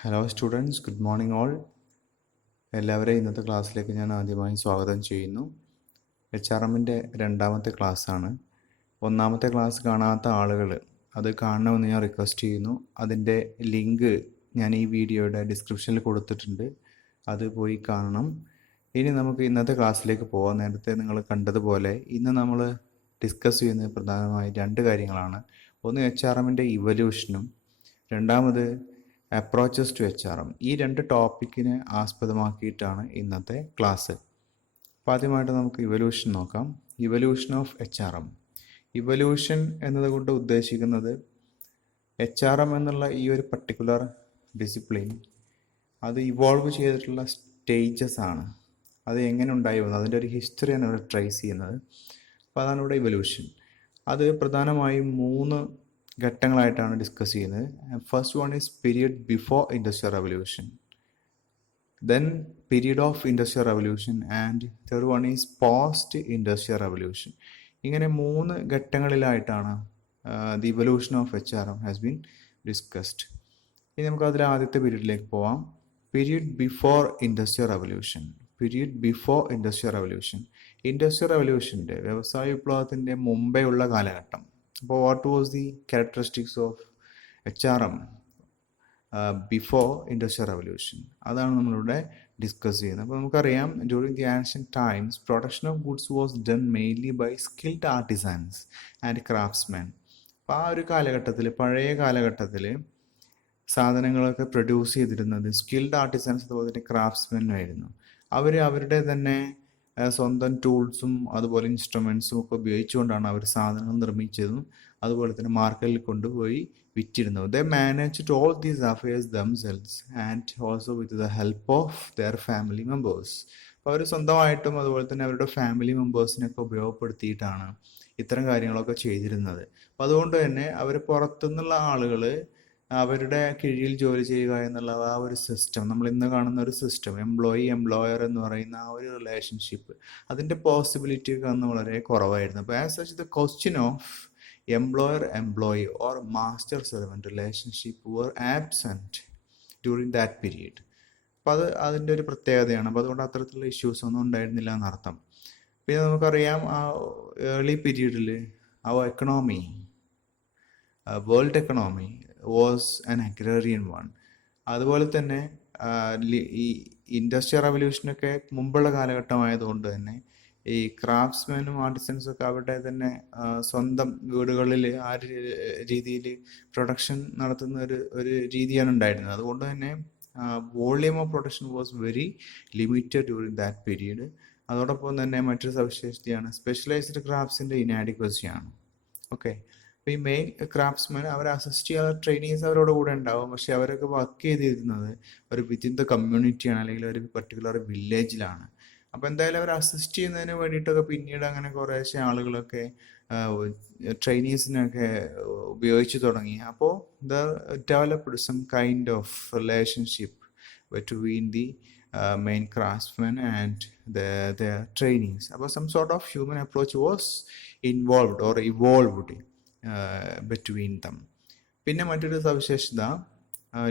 Hello students, good morning all. എല്ലാവരെയും ഇന്നത്തെ ക്ലാസ്സിലേക്ക് ഞാൻ ആദ്യമായി സ്വാഗതം ചെയ്യുന്നു. HRMൻ്റെ രണ്ടാമത്തെ ക്ലാസ്സാണ്. ഒന്നാമത്തെ ക്ലാസ് കാണാത്ത ആളുകൾ അത് കാണണമെന്ന് ഞാൻ റിക്വസ്റ്റ് ചെയ്യുന്നു. അതിൻ്റെ ലിങ്ക് ഞാൻ ഈ വീഡിയോയുടെ ഡിസ്ക്രിപ്ഷനിൽ കൊടുത്തിട്ടുണ്ട്, അത് പോയി കാണണം. ഇനി നമുക്ക് ഇന്നത്തെ ക്ലാസ്സിലേക്ക് പോകാം. നേരത്തെ നിങ്ങൾ കണ്ടതുപോലെ ഇന്ന് നമ്മൾ ഡിസ്കസ് ചെയ്യുന്നത് പ്രധാനമായും രണ്ട് കാര്യങ്ങളാണ്. ഒന്ന് HRMൻ്റെ ഇവല്യൂഷനും, രണ്ടാമത് അപ്രോച്ചസ് ടു HRM. ഈ രണ്ട് ടോപ്പിക്കിനെ ആസ്പദമാക്കിയിട്ടാണ് ഇന്നത്തെ ക്ലാസ്. അപ്പോൾ ആദ്യമായിട്ട് നമുക്ക് ഇവല്യൂഷൻ നോക്കാം. Evolution of HRM. ഇവല്യൂഷൻ എന്നതുകൊണ്ട് ഉദ്ദേശിക്കുന്നത് HRM എന്നുള്ള ഈ ഒരു പർട്ടിക്കുലർ ഡിസിപ്ലിൻ അത് ഇവോൾവ് ചെയ്തിട്ടുള്ള സ്റ്റേജസ് ആണ്. അത് എങ്ങനെ ഉണ്ടായി വന്നു, അതിൻ്റെ ഒരു ഹിസ്റ്ററിയാണ് ഇവിടെ ട്രേസ് ചെയ്യുന്നത്. അപ്പോൾ അതാണ് ഇവിടെ ഇവല്യൂഷൻ. അത് പ്രധാനമായും 3 ഘട്ടങ്ങളായിട്ടാണ് ഡിസ്കസ് ചെയ്യുന്നത്. First one is period before industrial revolution, then period of industrial revolution and third one is post industrial revolution. ഇങ്ങനെ 3 ഘട്ടങ്ങളിലായിട്ടാണ് the evolution of HRM has been discussed. ഇനി നമുക്ക് അതിൽ ആദ്യത്തെ പീരീഡിലേക്ക് പോവാം. Period before industrial revolution. Period before industrial revolution, industrial റവല്യൂഷൻ്റെ വ്യവസായ വിപ്ലവത്തിൻ്റെ മുമ്പേ ഉള്ള കാലഘട്ടം. അപ്പോൾ what was the characteristics of HRM before industrial revolution, അതാണ് നമ്മളിവിടെ ഡിസ്കസ് ചെയ്യുന്നത്. അപ്പോൾ നമുക്കറിയാം, during the ancient times production of goods was done mainly by skilled artisans and craftsmen. അപ്പോൾ ആ ഒരു കാലഘട്ടത്തിൽ, പഴയ കാലഘട്ടത്തിൽ സാധനങ്ങളൊക്കെ പ്രൊഡ്യൂസ് ചെയ്തിരുന്നത് സ്കിൽഡ് ആർട്ടിസൻസ് അതുപോലെ തന്നെ ക്രാഫ്റ്റ്സ്മെൻ ആയിരുന്നു. അവർ അവരുടെ തന്നെ സ്വന്തം ടൂൾസും അതുപോലെ ഇൻസ്ട്രുമെൻസും ഒക്കെ ഉപയോഗിച്ചുകൊണ്ടാണ് അവർ സാധനങ്ങൾ നിർമ്മിച്ചതും അതുപോലെ തന്നെ മാർക്കറ്റിൽ കൊണ്ടുപോയി വിറ്റിരുന്നത്. They managed all these affairs themselves and also with the help of their family members. അപ്പോൾ അവർ സ്വന്തമായിട്ടും അതുപോലെ തന്നെ അവരുടെ ഫാമിലി മെമ്പേഴ്സിനെയൊക്കെ ഉപയോഗപ്പെടുത്തിയിട്ടാണ് ഇത്തരം കാര്യങ്ങളൊക്കെ ചെയ്തിരുന്നത്. അപ്പോൾ അതുകൊണ്ട് തന്നെ അവർ പുറത്തുനിന്നുള്ള ആളുകൾ അവരുടെ കീഴിൽ ജോലി ചെയ്യുക എന്നുള്ള ആ ഒരു സിസ്റ്റം, നമ്മൾ ഇന്ന് കാണുന്ന ഒരു സിസ്റ്റം, എംപ്ലോയി എംപ്ലോയർ എന്ന് പറയുന്ന ആ ഒരു റിലേഷൻഷിപ്പ്, അതിൻ്റെ പോസിബിലിറ്റി ഒക്കെ അന്ന് വളരെ കുറവായിരുന്നു. അപ്പോൾ as such the question of employer employee or master servant relationship were absent during that period. അപ്പോൾ അതിൻ്റെ ഒരു പ്രത്യേകതയാണ്. അപ്പോൾ അതുകൊണ്ട് അത്തരത്തിലുള്ള ഇഷ്യൂസ് ഒന്നും ഉണ്ടായിരുന്നില്ല എന്നർത്ഥം. പിന്നെ നമുക്കറിയാം, ആ ഏർലി പീരീഡിൽ ആ economy, world economy was an agrarian one. അതുപോലെ തന്നെ ഈ ഇൻഡസ്ട്രിയൽ റവല്യൂഷനൊക്കെ മുമ്പുള്ള കാലഘട്ടമായതുകൊണ്ട് തന്നെ ഈ ക്രാഫ്റ്റ്സ്മാനും ആർട്ടിസൻസും ഒക്കെ അവരുടെ തന്നെ സ്വന്തം വീടുകളിൽ ആ രീതിയിൽ പ്രൊഡക്ഷൻ നടത്തുന്ന ഒരു രീതിയാണ് ഉണ്ടായിരുന്നത്. അതുകൊണ്ട് തന്നെ volume of production was very limited during that period. അതോടൊപ്പം തന്നെ മറ്റൊരു സവിശേഷതയാണ് സ്പെഷ്യലൈസ്ഡ് ക്രാഫ്റ്റ്സിൻ്റെ ഇനാഡിക്വസിയാണ്. ഓക്കെ, അപ്പോൾ ഈ മെയിൻ ക്രാഫ്റ്റ്സ്മാൻ അവരെ അസിസ്റ്റ് ചെയ്യാതെ ട്രെയിനീസ് അവരോട് കൂടെ ഉണ്ടാവും, പക്ഷെ അവരൊക്കെ വർക്ക് ചെയ്തിരുന്നത് ഒരു വിത്തിൻ ദ കമ്മ്യൂണിറ്റിയാണ്, അല്ലെങ്കിൽ ഒരു പർട്ടിക്കുലർ വില്ലേജിലാണ്. അപ്പോൾ എന്തായാലും അവർ അസിസ്റ്റ് ചെയ്യുന്നതിന് വേണ്ടിയിട്ടൊക്കെ പിന്നീട് അങ്ങനെ കുറേശ്ശെ ആളുകളൊക്കെ ട്രെയിനീസിനൊക്കെ ഉപയോഗിച്ച് തുടങ്ങി. അപ്പോൾ developed some kind of relationship between the main craftsman and the trainees. അപ്പോൾ some sort of human approach was involved or evolved between them. പിന്നെ മറ്റൊരു സവിശേഷത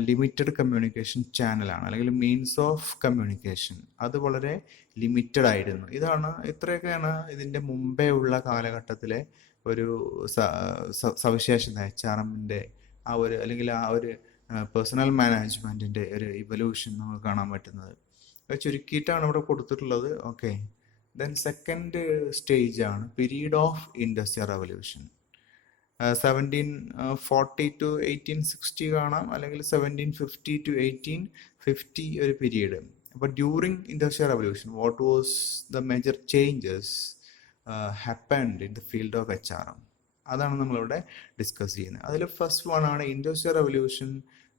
ലിമിറ്റഡ് കമ്മ്യൂണിക്കേഷൻ ചാനലാണ്, അല്ലെങ്കിൽ മീൻസ് ഓഫ് കമ്മ്യൂണിക്കേഷൻ. അത് വളരെ ലിമിറ്റഡ് ആയിരുന്നു. ഇത്രയൊക്കെയാണ് ഇതിൻ്റെ മുമ്പേ ഉള്ള കാലഘട്ടത്തിലെ ഒരു സവിശേഷത HRMൻ്റെ ആ ഒരു, അല്ലെങ്കിൽ ആ ഒരു പേഴ്സണൽ മാനേജ്മെൻറ്റിൻ്റെ ഒരു ഇവല്യൂഷൻ നമുക്ക് കാണാൻ പറ്റുന്നത്. ചുരുക്കിയിട്ടാണ് ഇവിടെ കൊടുത്തിട്ടുള്ളത്. ഓക്കെ, ദെൻ സെക്കൻഡ് സ്റ്റേജ് ആണ് period of industrial revolution. 1740 to 1860 കാണാം, അല്ലെങ്കിൽ 1750 to 1850 ഒരു പീരീഡ്. അപ്പോൾ during industrial revolution what was the major changes happened in the field of HRM, അതാണ് നമ്മളിവിടെ ഡിസ്കസ് ചെയ്യുന്നത്. അതിൽ ഫസ്റ്റ് വൺ ആണ് ഇൻഡസ്ട്രിയൽ റവല്യൂഷൻ,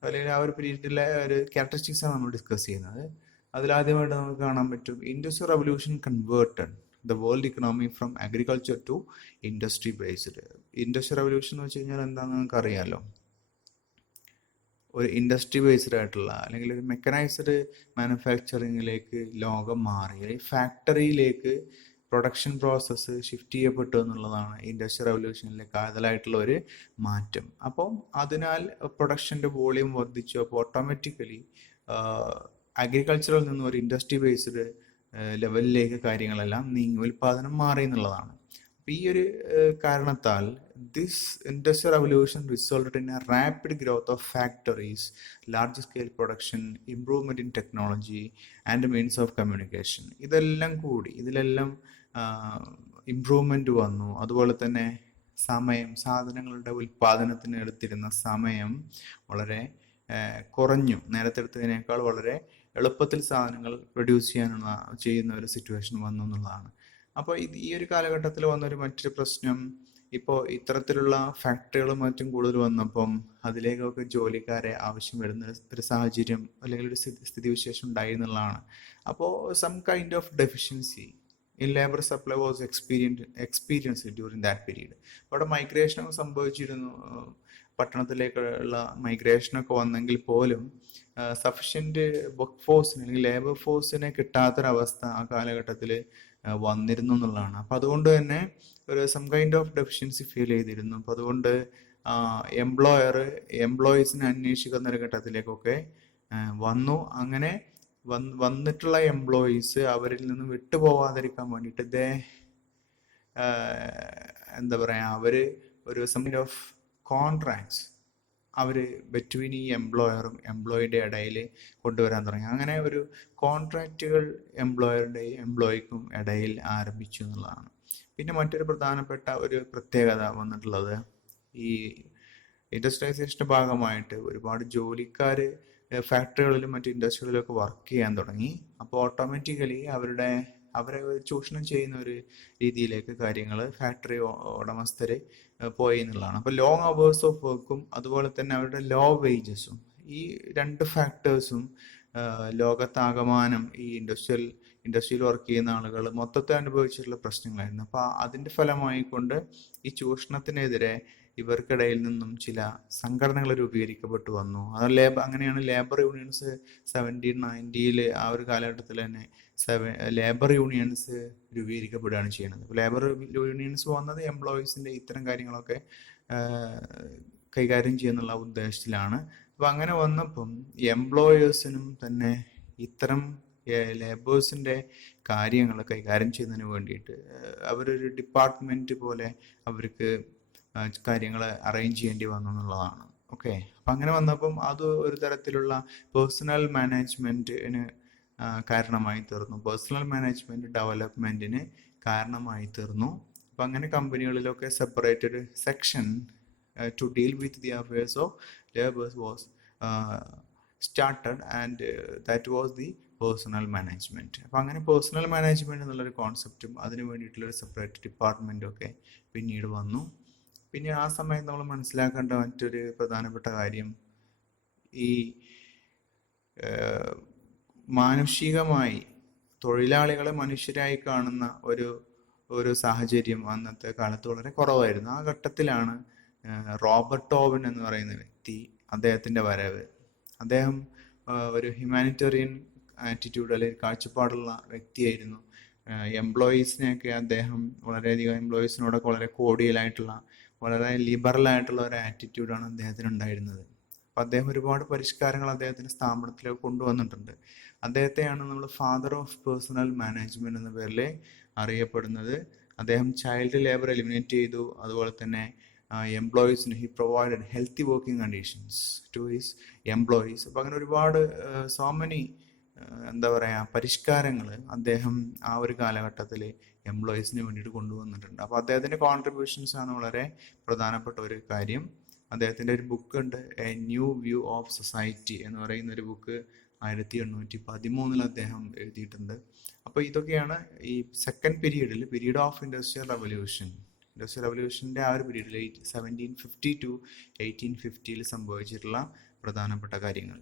അല്ലെങ്കിൽ ആ ഒരു പീരീഡിലെ ഒരു ക്യാരക്ടറിസ്റ്റിക്സ് ആണ് നമ്മൾ ഡിസ്കസ് ചെയ്യുന്നത്. അതിലാദ്യമായിട്ട് നമുക്ക് കാണാൻ പറ്റും, industrial revolution converted the world economy from agriculture to industry based. Industrial revolution എന്ന് വെച്ച് കഴിഞ്ഞാൽ എന്താണെന്ന് നിങ്ങൾക്ക് അറിയാമല്ലോ. ഒരു ഇൻഡസ്ട്രി ബേസ്ഡ് ആയിട്ടുള്ള, അല്ലെങ്കിൽ ഒരു മെക്കനൈസ്ഡ് മാനുഫാക്ചറിങ്ങിലേക്ക് ലോകം മാറി, ഫാക്ടറിയിലേക്ക് പ്രൊഡക്ഷൻ പ്രോസസ്സ് ഷിഫ്റ്റ് ചെയ്യപ്പെട്ടു എന്നുള്ളതാണ് ഇൻഡസ്ട്രിയൽ റവല്യൂഷനിലെ കാതലായിട്ടുള്ള ഒരു മാറ്റം. അപ്പം അതിനാൽ പ്രൊഡക്ഷൻ്റെ വോളിയം വർദ്ധിച്ചു. അപ്പോൾ ഓട്ടോമാറ്റിക്കലി അഗ്രികൾച്ചറിൽ നിന്ന് ഒരു ഇൻഡസ്ട്രി ബേസ്ഡ് ലെവലിലേക്ക് കാര്യങ്ങളെല്ലാം നീങ്ങി, ഉൽപ്പാദനം മാറി എന്നുള്ളതാണ്. അപ്പോൾ ഈ ഒരു കാരണത്താൽ this industrial revolution resulted in A rapid growth of factories, large scale production, improvement in technology and means of communication. ഇതിലെല്ലാം ഇംപ്രൂവ്മെൻറ്റ് വന്നു. അതുപോലെ തന്നെ സാധനങ്ങളുടെ ഉൽപ്പാദനത്തിന് എടുത്തിരുന്ന സമയം വളരെ കുറഞ്ഞു. നേരത്തെ എടുത്തതിനേക്കാൾ വളരെ എളുപ്പത്തിൽ സാധനങ്ങൾ പ്രൊഡ്യൂസ് ചെയ്യുന്ന ഒരു സിറ്റുവേഷൻ വന്നു എന്നുള്ളതാണ്. അപ്പോൾ ഈ ഒരു കാലഘട്ടത്തിൽ വന്നൊരു മറ്റൊരു പ്രശ്നം, ഇപ്പോൾ ഇത്തരത്തിലുള്ള ഫാക്ടറികളും മറ്റും കൂടുതൽ വന്നപ്പം അതിലേക്കൊക്കെ ജോലിക്കാരെ ആവശ്യം വരുന്ന ഒരു സാഹചര്യം അല്ലെങ്കിൽ ഒരു സ്ഥിതിവിശേഷം ഉണ്ടായി എന്നുള്ളതാണ്. അപ്പോൾ some kind of deficiency in labour supply was experience during that period. അവിടെ മൈഗ്രേഷനൊക്കെ സംഭവിച്ചിരുന്നു. പട്ടണത്തിലേക്കുള്ള മൈഗ്രേഷനൊക്കെ വന്നെങ്കിൽ പോലും സഫിഷ്യൻറ്റ് വർക്ക് ഫോഴ്സിന് അല്ലെങ്കിൽ ലേബർ ഫോഴ്സിനെ കിട്ടാത്തൊരവസ്ഥ ആ കാലഘട്ടത്തിൽ വന്നിരുന്നു എന്നുള്ളതാണ്. അപ്പം അതുകൊണ്ട് തന്നെ ഒരു some kind of deficiency feel ചെയ്തിരുന്നു. അപ്പം അതുകൊണ്ട് എംപ്ലോയീസിനെ അന്വേഷിക്കുന്ന ഒരു ഘട്ടത്തിലേക്കൊക്കെ വന്നു. അങ്ങനെ വന്നിട്ടുള്ള എംപ്ലോയീസ് അവരിൽ നിന്ന് വിട്ടുപോകാതിരിക്കാൻ വേണ്ടിയിട്ട് എന്താ പറയുക, അവർ ഒരു സം കൈൻഡ് ഓഫ് കോൺട്രാക്ട്സ് അവർ ബിറ്റ്വീൻ ഈ എംപ്ലോയറും എംപ്ലോയിയുടെ ഇടയിൽ കൊണ്ടുവരാൻ തുടങ്ങി. അങ്ങനെ ഒരു കോൺട്രാക്റ്റുകൾ എംപ്ലോയറുടെയും എംപ്ലോയിക്കും ഇടയിൽ ആരംഭിച്ചു എന്നുള്ളതാണ്. പിന്നെ മറ്റൊരു പ്രധാനപ്പെട്ട ഒരു പ്രത്യേകത വന്നിട്ടുള്ളത്, ഈ ഇൻഡസ്ട്രിയലൈസേഷൻ്റെ ഭാഗമായിട്ട് ഒരുപാട് ജോലിക്കാർ ഫാക്ടറികളിലും മറ്റു ഇൻഡസ്ട്രികളിലൊക്കെ വർക്ക് ചെയ്യാൻ തുടങ്ങി. അപ്പോൾ ഓട്ടോമാറ്റിക്കലി അവരെ ചൂഷണം ചെയ്യുന്ന ഒരു രീതിയിലേക്ക് കാര്യങ്ങൾ ഫാക്ടറി ഉടമസ്ഥർ പോയി എന്നുള്ളതാണ്. അപ്പോൾ ലോങ് അവേഴ്സ് ഓഫ് വർക്കും അതുപോലെ തന്നെ അവരുടെ ലോ വേജസും, ഈ രണ്ട് ഫാക്ടേഴ്സും ലോകത്താകമാനം ഈ ഇൻഡസ്ട്രിയിൽ വർക്ക് ചെയ്യുന്ന ആളുകൾ മൊത്തത്തിൽ അനുഭവിച്ചിട്ടുള്ള പ്രശ്നങ്ങളായിരുന്നു. അപ്പോൾ അതിൻ്റെ ഫലമായിക്കൊണ്ട് ഈ ചൂഷണത്തിനെതിരെ ഇവർക്കിടയിൽ നിന്നും ചില സംഘടനകൾ രൂപീകരിക്കപ്പെട്ടു വന്നു. അങ്ങനെയാണ് ലേബർ യൂണിയൻസ് 1790 ആ ഒരു കാലഘട്ടത്തിൽ തന്നെ ലേബർ യൂണിയൻസ് രൂപീകരിക്കപ്പെടുകയാണ് ചെയ്യുന്നത്. ലേബർ യൂണിയൻസ് വന്നത് എംപ്ലോയീസിൻ്റെ ഇത്തരം കാര്യങ്ങളൊക്കെ കൈകാര്യം ചെയ്യുന്നുള്ള ഉദ്ദേശത്തിലാണ്. അപ്പം അങ്ങനെ വന്നപ്പം എംപ്ലോയേഴ്സിനും തന്നെ ഇത്തരം ലേബേഴ്സിൻ്റെ കാര്യങ്ങൾ കൈകാര്യം ചെയ്യുന്നതിന് വേണ്ടിയിട്ട് അവരൊരു ഡിപ്പാർട്ട്മെൻറ്റ് പോലെ അവർക്ക് കാര്യങ്ങൾ അറേഞ്ച് ചെയ്യേണ്ടി വന്നു എന്നുള്ളതാണ്. ഓക്കെ, അപ്പം അങ്ങനെ വന്നപ്പം അത് ഒരു തരത്തിലുള്ള പേഴ്സണൽ മാനേജ്മെൻറ്റിന് കാരണമായി തീർന്നു. പേഴ്സണൽ മാനേജ്മെൻറ്റ് ഡെവലപ്മെൻറ്റിന് കാരണമായി തീർന്നു. അപ്പം അങ്ങനെ കമ്പനികളിലൊക്കെ separated section to deal with the affairs of labours was started and that was the personnel management. അപ്പം അങ്ങനെ പേഴ്സണൽ മാനേജ്മെൻറ്റ് എന്നുള്ളൊരു കോൺസെപ്റ്റും അതിന് വേണ്ടിയിട്ടുള്ളൊരു സെപ്പറേറ്റ് ഡിപ്പാർട്ട്മെൻറ്റും ഒക്കെ പിന്നീട് വന്നു. പിന്നെ ആ സമയത്ത് നമ്മൾ മനസ്സിലാക്കേണ്ട മറ്റൊരു പ്രധാനപ്പെട്ട കാര്യം, ഈ മാനുഷികമായി തൊഴിലാളികളെ മനുഷ്യരായി കാണുന്ന ഒരു സാഹചര്യം അന്നത്തെ കാലത്ത് വളരെ കുറവായിരുന്നു. ആ ഘട്ടത്തിലാണ് റോബർട്ട് ഓവൻ എന്ന് പറയുന്ന വ്യക്തി, അദ്ദേഹത്തിൻ്റെ വരവ്. അദ്ദേഹം ഒരു ഹ്യൂമാനിറ്റേറിയൻ ആറ്റിറ്റ്യൂഡ് അല്ലെങ്കിൽ കാഴ്ചപ്പാടുള്ള വ്യക്തിയായിരുന്നു. എംപ്ലോയീസിനെയൊക്കെ അദ്ദേഹം വളരെയധികം എംപ്ലോയീസിനോടൊക്കെ വളരെ കോഡിയലായിട്ടുള്ള വളരെ ലിബറലായിട്ടുള്ള ഒരു ആറ്റിറ്റ്യൂഡാണ് അദ്ദേഹത്തിന് ഉണ്ടായിരുന്നത്. അപ്പം അദ്ദേഹം ഒരുപാട് പരിഷ്കാരങ്ങൾ അദ്ദേഹത്തിൻ്റെ സ്ഥാപനത്തിലേക്ക് കൊണ്ടുവന്നിട്ടുണ്ട്. അദ്ദേഹത്തെയാണ് നമ്മൾ ഫാദർ ഓഫ് പേഴ്സണൽ മാനേജ്മെൻറ്റ് എന്ന പേരിൽ അറിയപ്പെടുന്നത്. അദ്ദേഹം ചൈൽഡ് ലേബർ എലിമിനേറ്റ് ചെയ്തു. അതുപോലെ തന്നെ എംപ്ലോയീസിന് he provided healthy working conditions to his employees. അപ്പം അങ്ങനെ ഒരുപാട് സോ മെനി എന്താ പറയുക പരിഷ്കാരങ്ങൾ അദ്ദേഹം ആ ഒരു കാലഘട്ടത്തിൽ എംപ്ലോയീസിന് വേണ്ടിയിട്ട് കൊണ്ടുവന്നിട്ടുണ്ട്. അപ്പോൾ അദ്ദേഹത്തിൻ്റെ കോൺട്രിബ്യൂഷൻസ് ആണ് വളരെ പ്രധാനപ്പെട്ട ഒരു കാര്യം. അദ്ദേഹത്തിൻ്റെ ഒരു ബുക്ക് ഉണ്ട്, A new view of society എന്ന് പറയുന്ന ഒരു ബുക്ക് 1813 അദ്ദേഹം എഴുതിയിട്ടുണ്ട്. അപ്പോൾ ഇതൊക്കെയാണ് ഈ സെക്കൻഡ് പീരീഡ് ഓഫ് ഇൻഡസ്ട്രിയൽ റവല്യൂഷൻ്റെ ആ ഒരു പീരീഡിൽ 1750 to 1850 സംഭവിച്ചിട്ടുള്ള പ്രധാനപ്പെട്ട കാര്യങ്ങൾ.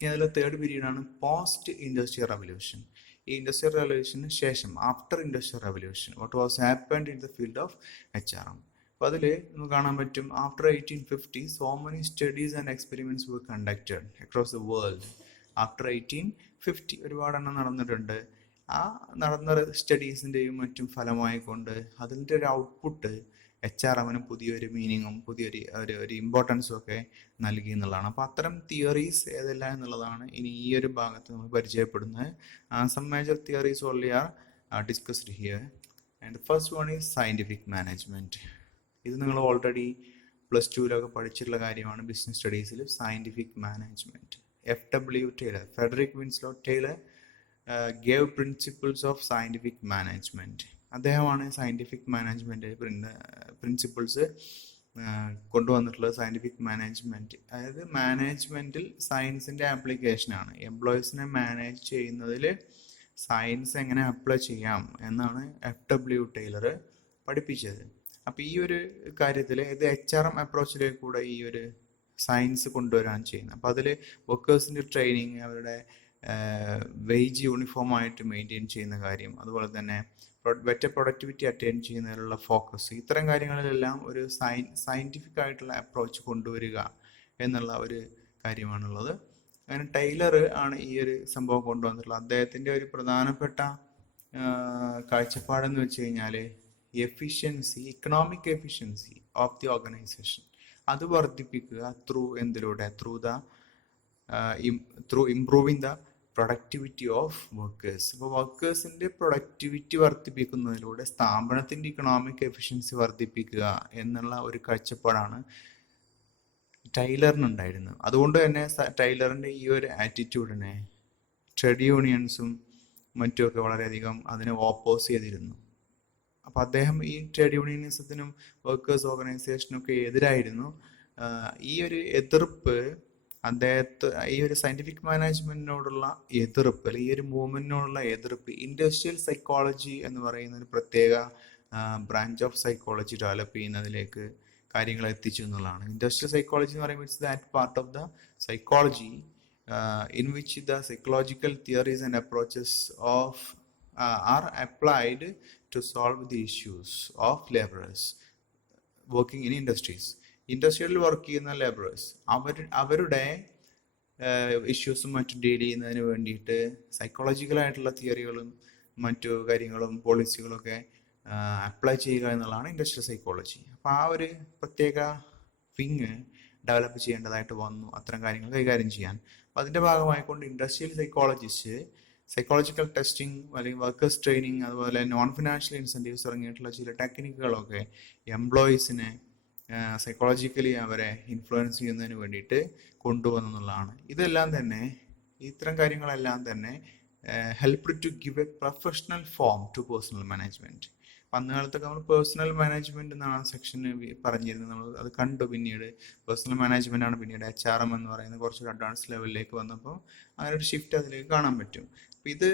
ഇനി അതിലെ തേർഡ് പീരീഡാണ് പോസ്റ്റ് ഇൻഡസ്ട്രിയൽ റവല്യൂഷൻ. ഈ ഇൻഡസ്ട്രിയൽ റവല്യൂഷന് ശേഷം, after industrial revolution, what was happened in the field of HRM. അപ്പോൾ അതിൽ നമുക്ക് കാണാൻ പറ്റും, after 1850 so many studies and experiments were conducted across the world. After 1850 ഒരുപാടെണ്ണം നടന്നിട്ടുണ്ട്. ആ നടന്ന സ്റ്റഡീസിൻ്റെയും മറ്റും ഫലമായിക്കൊണ്ട് അതിൻ്റെ ഒരു ഔട്ട്പുട്ട് HRMന് പുതിയൊരു മീനിങ്ങും പുതിയൊരു ഒരു ഇമ്പോർട്ടൻസും ഒക്കെ നൽകി എന്നുള്ളതാണ്. അപ്പോൾ അത്തരം തിയറീസ് ഏതെല്ലാം എന്നുള്ളതാണ് ഇനി ഈ ഒരു ഭാഗത്ത് നമ്മൾ പരിചയപ്പെടുന്നത്. Some major theories only are discussed here. And first one is scientific management. ഇത് നിങ്ങൾ ഓൾറെഡി +2 പഠിച്ചിട്ടുള്ള കാര്യമാണ്. ബിസിനസ് സ്റ്റഡീസിൽ scientific management. FW Taylor, Frederick Winslow Taylor gave principles of scientific management. അദ്ദേഹമാണ് സയൻറ്റിഫിക് മാനേജ്മെൻറ്റ് പ്രിൻസിപ്പിൾസ് കൊണ്ടുവന്നിട്ടുള്ളത്. സയൻറ്റിഫിക് മാനേജ്മെൻറ്റ് അതായത് മാനേജ്മെൻറ്റിൽ സയൻസിൻ്റെ ആപ്ലിക്കേഷനാണ്. എംപ്ലോയീസിനെ മാനേജ് ചെയ്യുന്നതിൽ സയൻസ് എങ്ങനെ അപ്ലൈ ചെയ്യാം എന്നാണ് FW ടൈലർ പഠിപ്പിച്ചത്. അപ്പോൾ ഈ ഒരു കാര്യത്തിൽ ഇത് HRM അപ്രോച്ചിലേക്ക് കൂടെ ഈ ഒരു സയൻസ് കൊണ്ടുവരാൻ ചെയ്യുന്നത്. അപ്പോൾ അതിൽ വർക്കേഴ്സിൻ്റെ ട്രെയിനിങ്, അവരുടെ വേജ് യൂണിഫോം ആയിട്ട് മെയിൻറ്റെയിൻ ചെയ്യുന്ന കാര്യം, അതുപോലെ തന്നെ ബെറ്റർ പ്രൊഡക്ടിവിറ്റി അറ്റൈൻ ചെയ്യുന്നതിലുള്ള ഫോക്കസ്, ഇത്തരം കാര്യങ്ങളിലെല്ലാം ഒരു സയൻറ്റിഫിക് ആയിട്ടുള്ള അപ്രോച്ച് കൊണ്ടുവരിക എന്നുള്ള ഒരു കാര്യമാണുള്ളത്. അങ്ങനെ ടൈലർ ആണ് ഈ ഒരു സംഭവം കൊണ്ടുവന്നിട്ടുള്ളത്. അദ്ദേഹത്തിൻ്റെ ഒരു പ്രധാനപ്പെട്ട കാഴ്ചപ്പാടെന്ന് വെച്ച് കഴിഞ്ഞാൽ efficiency, economic efficiency of the organisation അത് വർദ്ധിപ്പിക്കുക through improving the productivity of workers. അപ്പോൾ വർക്കേഴ്സിൻ്റെ പ്രൊഡക്ടിവിറ്റി വർദ്ധിപ്പിക്കുന്നതിലൂടെ സ്ഥാപനത്തിൻ്റെ ഇക്കണോമിക് എഫിഷ്യൻസി വർദ്ധിപ്പിക്കുക എന്നുള്ള ഒരു കാഴ്ചപ്പാടാണ് ടൈലറിനുണ്ടായിരുന്നത്. അതുകൊണ്ട് തന്നെ ടൈലറിൻ്റെ ഈ ഒരു ആറ്റിറ്റ്യൂഡിനെ ട്രേഡ് യൂണിയൻസും മറ്റുമൊക്കെ വളരെയധികം അതിനെ ഓപ്പോസ് ചെയ്തിരുന്നു. അപ്പോൾ അദ്ദേഹം ഈ ട്രേഡ് യൂണിയനിസത്തിനും വർക്കേഴ്സ് ഓർഗനൈസേഷനും ഒക്കെ എതിരായിരുന്നു. ഈ ഒരു എതിർപ്പ് ഈ ഒരു സയൻറ്റിഫിക് മാനേജ്മെൻറ്റിനോടുള്ള എതിർപ്പ്, അല്ലെങ്കിൽ ഈ ഒരു മൂവ്മെൻറ്റിനോടുള്ള എതിർപ്പ് ഇൻഡസ്ട്രിയൽ സൈക്കോളജി എന്ന് പറയുന്ന ഒരു പ്രത്യേക ബ്രാഞ്ച് ഓഫ് സൈക്കോളജി ഡെവലപ്പ് ചെയ്യുന്നതിലേക്ക് കാര്യങ്ങൾ എത്തിച്ചു എന്നുള്ളതാണ്. ഇൻഡസ്ട്രിയൽ സൈക്കോളജി എന്ന് പറയുമ്പോൾ it's that part of the psychology in which the psychological theories and approaches are applied to solve the issues of laborers working in industries. ഇൻഡസ്ട്രിയിൽ വർക്ക് ചെയ്യുന്ന labourers അവരുടെ ഇഷ്യൂസും മറ്റും deal ചെയ്യുന്നതിന് വേണ്ടിയിട്ട് സൈക്കോളജിക്കലായിട്ടുള്ള തിയറികളും മറ്റു കാര്യങ്ങളും പോളിസികളൊക്കെ അപ്ലൈ ചെയ്യുക എന്നുള്ളതാണ് ഇൻഡസ്ട്രിയൽ സൈക്കോളജി. അപ്പോൾ ആ ഒരു പ്രത്യേക വിങ് ഡെവലപ്പ് ചെയ്യേണ്ടതായിട്ട് വന്നു അത്തരം കാര്യങ്ങൾ കൈകാര്യം ചെയ്യാൻ. അപ്പോൾ അതിൻ്റെ ഭാഗമായിക്കൊണ്ട് ഇൻഡസ്ട്രിയൽ സൈക്കോളജിക്കൽ ടെസ്റ്റിംഗ് അല്ലെങ്കിൽ വർക്കേഴ്സ് ട്രെയിനിങ്, അതുപോലെ നോൺ ഫിനാൻഷ്യൽ ഇൻസെൻറ്റീവ്സ് ഇറങ്ങിയിട്ടുള്ള ചില ടെക്നിക്കുകളൊക്കെ എംപ്ലോയീസിനെ സൈക്കോളജിക്കലി അവരെ ഇൻഫ്ലുവൻസ് ചെയ്യുന്നതിന് വേണ്ടിയിട്ട് കൊണ്ടുവന്നുള്ളതാണ്. ഇത്തരം കാര്യങ്ങളെല്ലാം തന്നെ help to give a professional form to personal management. അന്ന് കാലത്തൊക്കെ നമ്മൾ പേഴ്സണൽ മാനേജ്മെൻറ്റ് എന്നാണ് സെക്ഷന് പറഞ്ഞിരുന്നത്. നമ്മൾ അത് കണ്ടു. പിന്നീട് പേഴ്സണൽ മാനേജ്മെൻ്റ് ആണ് പിന്നീട് HRM എന്ന് പറയുന്നത് കുറച്ചൊരു അഡ്വാൻസ് ലെവലിലേക്ക് വന്നപ്പോൾ അങ്ങനെ ഒരു ഷിഫ്റ്റ് അതിലേക്ക് കാണാൻ പറ്റും. അപ്പോൾ ഇത്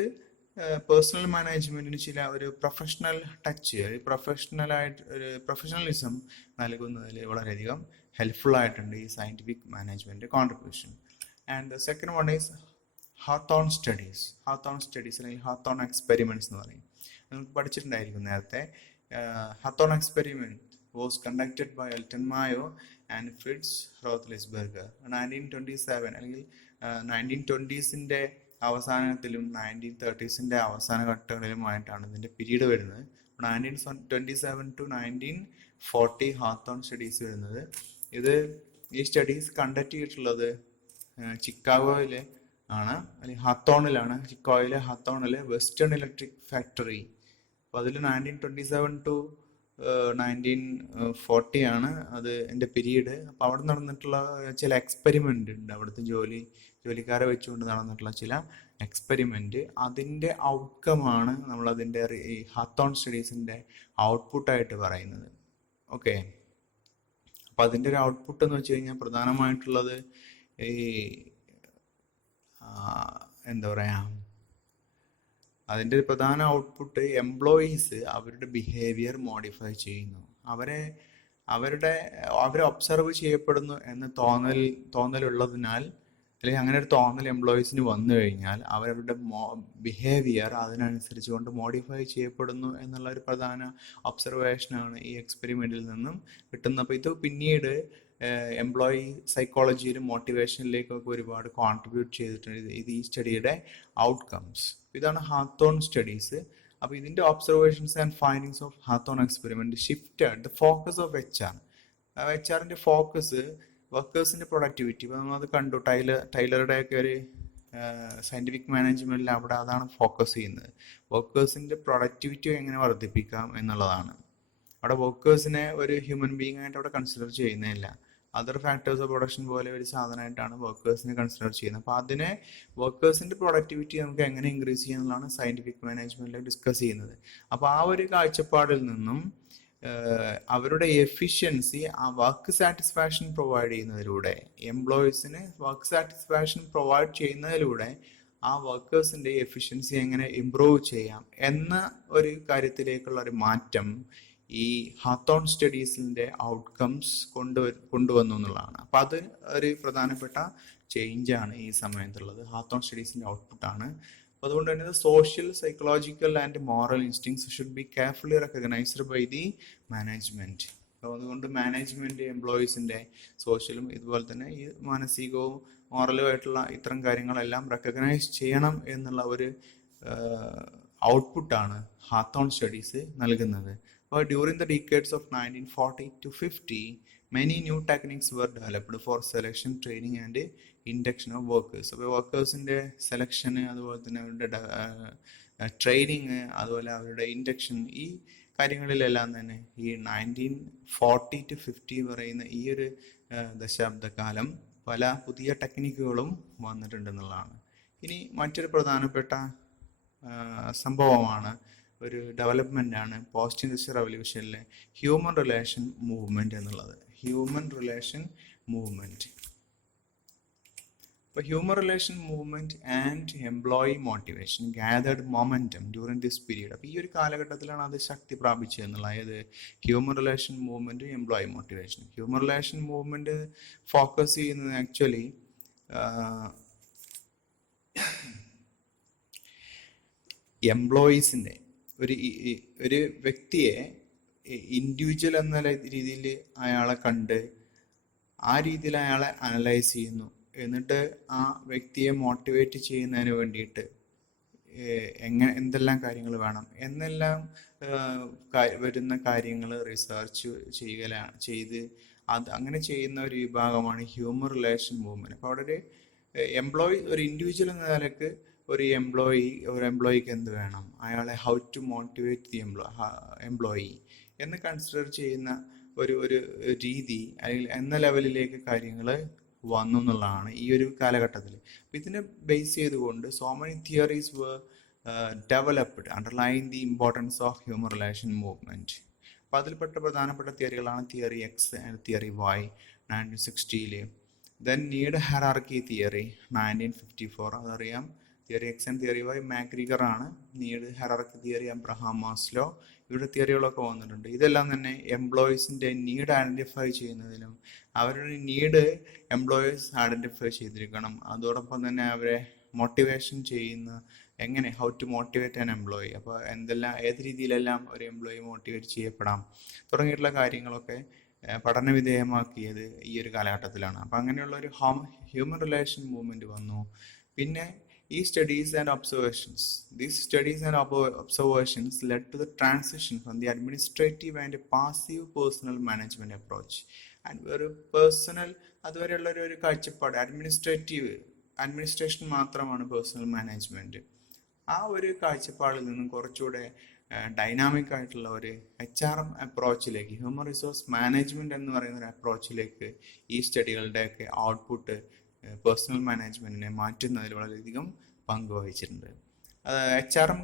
പേഴ്സണൽ മാനേജ്മെൻറ്റിന് ചില ഒരു പ്രൊഫഷണൽ ടച്ച്, ഒരു പ്രൊഫഷണലിസം നൽകുന്നതിൽ വളരെയധികം ഹെൽപ്ഫുൾ ആയിട്ടുണ്ട് ഈ scientific management contribution. And the second one is Hawthorne studies അല്ലെങ്കിൽ ഹാത്തോൺ എക്സ്പെരിമെൻറ്റ്സ് എന്ന് പറയും. നിങ്ങൾക്ക് പഠിച്ചിട്ടുണ്ടായിരിക്കും നേരത്തെ. Hawthorne experiment was conducted by Elton Mayo and Fritz Roethlisberger 1927 അല്ലെങ്കിൽ 1920s അവസാനത്തിലും 1930s അവസാന ഘട്ടങ്ങളിലുമായിട്ടാണ് ഇതിൻ്റെ പീരീഡ് വരുന്നത്. 1927 to 1940 ഹാത്തോൺ സ്റ്റഡീസ് വരുന്നത്. ഈ സ്റ്റഡീസ് കണ്ടക്ട് ചെയ്തിട്ടുള്ളത് ചിക്കാഗോയിലെ ആണ്, അല്ലെങ്കിൽ ഹാത്തോണിലാണ്. ചിക്കാഗോയിലെ ഹാത്തോണിലെ വെസ്റ്റേൺ ഇലക്ട്രിക് ഫാക്ടറി. അപ്പോൾ അതിൽ 1927 to 1940 ആണ് അത് എൻ്റെ പീരീഡ്. അപ്പോൾ അവിടെ നടന്നിട്ടുള്ള ചില എക്സ്പെരിമെൻ്റ് ഉണ്ട്. അവിടുത്തെ ജോലിക്കാരെ വെച്ചുകൊണ്ട് നടന്നിട്ടുള്ള ചില എക്സ്പെരിമെൻ്റ്, അതിൻ്റെ ഔട്ട്കമാണ് നമ്മളതിൻ്റെ ഈ ഹാത്തോൺ സ്റ്റഡീസിൻ്റെ ഔട്ട്പുട്ടായിട്ട് പറയുന്നത്. ഓക്കെ, അപ്പോൾ അതിൻ്റെ ഒരു ഔട്ട്പുട്ട് എന്ന് വെച്ച് കഴിഞ്ഞാൽ പ്രധാനമായിട്ടുള്ളത് ഈ അതിൻ്റെ ഒരു പ്രധാന ഔട്ട്പുട്ട് എംപ്ലോയീസ് അവരുടെ ബിഹേവിയർ മോഡിഫൈ ചെയ്യുന്നു. അവരെ ഒബ്സർവ് ചെയ്യപ്പെടുന്നു എന്ന് തോന്നലുള്ളതിനാൽ, അല്ലെങ്കിൽ അങ്ങനെ ഒരു തോന്നൽ എംപ്ലോയീസിന് വന്നു കഴിഞ്ഞാൽ അവരവരുടെ ബിഹേവിയർ അതിനനുസരിച്ച് കൊണ്ട് മോഡിഫൈ ചെയ്യപ്പെടുന്നു എന്നുള്ള ഒരു പ്രധാന ഒബ്സർവേഷനാണ് ഈ എക്സ്പെരിമെൻറ്റിൽ നിന്നും കിട്ടുന്നത്. അപ്പോൾ ഇത് പിന്നീട് എംപ്ലോയി സൈക്കോളജിയിലും മോട്ടിവേഷനിലേക്കൊക്കെ ഒരുപാട് കോൺട്രിബ്യൂട്ട് ചെയ്തിട്ടുണ്ട് ഇത് ഈ സ്റ്റഡിയുടെ ഔട്ട്കംസ്. ഇതാണ് ഹാത്തോൺ സ്റ്റഡീസ്. അപ്പോൾ ഇതിൻ്റെ observations and findings of Hawthorne experiment shifted the focus of HR. HR-ൻ്റെ ഫോക്കസ് വർക്കേഴ്സിൻ്റെ പ്രൊഡക്ടിവിറ്റി. ഇപ്പോൾ നമ്മളത് കണ്ടു, ടൈലറുടെയൊക്കെ ഒരു സയൻറ്റിഫിക് മാനേജ്മെൻറ്റിൽ അവിടെ അതാണ് ഫോക്കസ് ചെയ്യുന്നത്. വർക്കേഴ്സിൻ്റെ പ്രൊഡക്ടിവിറ്റി എങ്ങനെ വർദ്ധിപ്പിക്കാം എന്നുള്ളതാണ്. അവിടെ വർക്കേഴ്സിനെ ഒരു ഹ്യൂമൻ ബീങ് ആയിട്ട് അവിടെ കൺസിഡർ ചെയ്യുന്നില്ല. അതർ ഫാക്ടേഴ്സ് ഓഫ് പ്രൊഡക്ഷൻ പോലെ ഒരു സാധനമായിട്ടാണ് വർക്കേഴ്സിനെ കൺസിഡർ ചെയ്യുന്നത്. അപ്പോൾ അതിനെ വർക്കേഴ്സിൻ്റെ പ്രൊഡക്ടിവിറ്റി നമുക്ക് എങ്ങനെ ഇൻക്രീസ് ചെയ്യാന്നുള്ളതാണ് സയൻറ്റിഫിക് മാനേജ്മെൻറ്റിൽ ഡിസ്കസ് ചെയ്യുന്നത്. അപ്പോൾ ആ ഒരു കാഴ്ചപ്പാടിൽ നിന്നും അവരുടെ എഫിഷ്യൻസി ആ വർക്ക് സാറ്റിസ്ഫാക്ഷൻ പ്രൊവൈഡ് ചെയ്യുന്നതിലൂടെ, എംപ്ലോയീസിന് വർക്ക് സാറ്റിസ്ഫാക്ഷൻ പ്രൊവൈഡ് ചെയ്യുന്നതിലൂടെ ആ വർക്കേഴ്സിൻ്റെ എഫിഷ്യൻസി എങ്ങനെ ഇംപ്രൂവ് ചെയ്യാം എന്ന ഒരു കാര്യത്തിലേക്കുള്ള ഒരു മാറ്റം ഈ ഹാത്തോൺ സ്റ്റഡീസിൻ്റെ ഔട്ട്കംസ് കൊണ്ടുവന്നു എന്നുള്ളതാണ്. അപ്പം അത് ഒരു പ്രധാനപ്പെട്ട ചേഞ്ചാണ് ഈ സമയത്തുള്ളത്. ഹാത്തോൺ സ്റ്റഡീസിൻ്റെ ഔട്ട്പുട്ടാണ്. അപ്പോൾ അതുകൊണ്ട് തന്നെ social, psychological and moral instincts should be carefully recognised by the management. അപ്പോൾ അതുകൊണ്ട് മാനേജ്മെൻറ്റ് എംപ്ലോയീസിൻ്റെ സോഷ്യലും ഇതുപോലെ തന്നെ ഈ മാനസികവും മോറലും ആയിട്ടുള്ള ഇത്തരം കാര്യങ്ങളെല്ലാം റെക്കഗ്നൈസ് ചെയ്യണം എന്നുള്ള ഒരു ഔട്ട്പുട്ടാണ് ഹാത്തോൺ സ്റ്റഡീസ് നൽകുന്നത്. But during the decades of 1940 to 50, many new techniques were developed for selection, training and induction of workers. അപ്പോൾ വർക്കേഴ്സിൻ്റെ സെലക്ഷന്, അതുപോലെ തന്നെ അവരുടെ ട്രെയിനിങ്, അതുപോലെ അവരുടെ ഇൻഡക്ഷൻ, ഈ കാര്യങ്ങളിലെല്ലാം തന്നെ ഈ 1940 to 50 പറയുന്ന ഈ ഒരു ദശാബ്ദക്കാലം പല പുതിയ ടെക്നിക്കുകളും വന്നിട്ടുണ്ടെന്നുള്ളതാണ്. ഇനി മറ്റൊരു പ്രധാനപ്പെട്ട സംഭവമാണ്, ഒരു ഡെവലപ്മെൻ്റാണ് പോസ്റ്റ് ഇൻഡസ്ട്രിയൽ റവല്യൂഷനിലെ ഹ്യൂമൻ റിലേഷൻ മൂവ്മെൻറ്റ് എന്നുള്ളത്. Human relation movement. അപ്പോൾ human relation movement and employee motivation gathered momentum during this period. അപ്പോൾ ഈ ഒരു കാലഘട്ടത്തിലാണ് അത് ശക്തി പ്രാപിച്ചത് എന്നുള്ളത്. അതായത് human relation movement, employee motivation. Human relation movement focus ചെയ്യുന്നത് ആക്ച്വലി എംപ്ലോയീസിൻ്റെ ഒരു വ്യക്തിയെ ഇൻഡിവിജ്വൽ എന്ന രീതിയിൽ അയാളെ കണ്ട് ആ രീതിയിൽ അയാളെ അനലൈസ് ചെയ്യുന്നു. എന്നിട്ട് ആ വ്യക്തിയെ മോട്ടിവേറ്റ് ചെയ്യുന്നതിന് വേണ്ടിയിട്ട് എന്തെല്ലാം കാര്യങ്ങൾ വേണം എന്നെല്ലാം വരുന്ന കാര്യങ്ങൾ റിസർച്ച് ചെയ്ത് അങ്ങനെ ചെയ്യുന്ന ഒരു വിഭാഗമാണ് ഹ്യൂമൻ റിലേഷൻ മൂവ്മെൻറ്റ്. അപ്പോൾ അവിടെ ഒരു ഇൻഡിവിജ്വൽ എന്ന നിലയ്ക്ക് ഒരു എംപ്ലോയിക്ക് എന്ത് വേണം, അയാളെ how to motivate the employee എന്ന് കൺസിഡർ ചെയ്യുന്ന ഒരു രീതി അല്ലെങ്കിൽ എന്ന ലെവലിലേക്ക് കാര്യങ്ങൾ വന്നു എന്നുള്ളതാണ് ഈ ഒരു കാലഘട്ടത്തിൽ. അപ്പോൾ ഇതിനെ ബേസ് ചെയ്തുകൊണ്ട് so many theories were developed underline the importance of human relation movement. അപ്പോൾ അതിൽപ്പെട്ട പ്രധാനപ്പെട്ട തിയറികളാണ് theory X and theory Y 1960. Then need hierarchy theory 1954, അതറിയാം. Theory X and theory Y McGregor ആണ്. Need hierarchy theory Abraham Maslow. ഇവിടെ തിയറികളൊക്കെ വന്നിട്ടുണ്ട്. ഇതെല്ലാം തന്നെ എംപ്ലോയീസിൻ്റെ നീഡ് ഐഡൻറ്റിഫൈ ചെയ്യുന്നതിനും അവരുടെ നീഡ് എംപ്ലോയീസ് ഐഡൻറ്റിഫൈ ചെയ്തിരിക്കണം. അതോടൊപ്പം തന്നെ അവരെ മോട്ടിവേഷൻ ചെയ്യുന്ന എങ്ങനെ how to motivate an employee, അപ്പോൾ ഏത് രീതിയിലെല്ലാം ഒരു എംപ്ലോയി മോട്ടിവേറ്റ് ചെയ്യപ്പെടാം തുടങ്ങിയിട്ടുള്ള കാര്യങ്ങളൊക്കെ പഠന വിധേയമാക്കിയത് ഈ ഒരു കാലഘട്ടത്തിലാണ്. അപ്പോൾ അങ്ങനെയുള്ള ഒരു ഹ്യൂമൻ റിലേഷൻ മൂവ്മെൻറ്റ് വന്നു. പിന്നെ ഈ studies and observations led to the transition from the administrative and passive personal management approach. And ഒരു പേഴ്സണൽ അതുവരെയുള്ള ഒരു കാഴ്ചപ്പാട് അഡ്മിനിസ്ട്രേഷൻ മാത്രമാണ് പേഴ്സണൽ മാനേജ്മെൻറ്റ്. ആ ഒരു കാഴ്ചപ്പാടിൽ നിന്നും കുറച്ചുകൂടെ ഡൈനാമിക് ആയിട്ടുള്ള ഒരു HRM അപ്രോച്ചിലേക്ക്, ഹ്യൂമൻ റിസോഴ്സ് മാനേജ്മെൻറ്റ് എന്ന് പറയുന്ന ഒരു അപ്രോച്ചിലേക്ക് ഈ സ്റ്റഡികളുടെയൊക്കെ ഔട്ട്പുട്ട് പേഴ്സണൽ മാനേജ്മെൻറ്റിനെ മാറ്റുന്നതിൽ വളരെയധികം പങ്ക് വഹിച്ചിട്ടുണ്ട്. HRM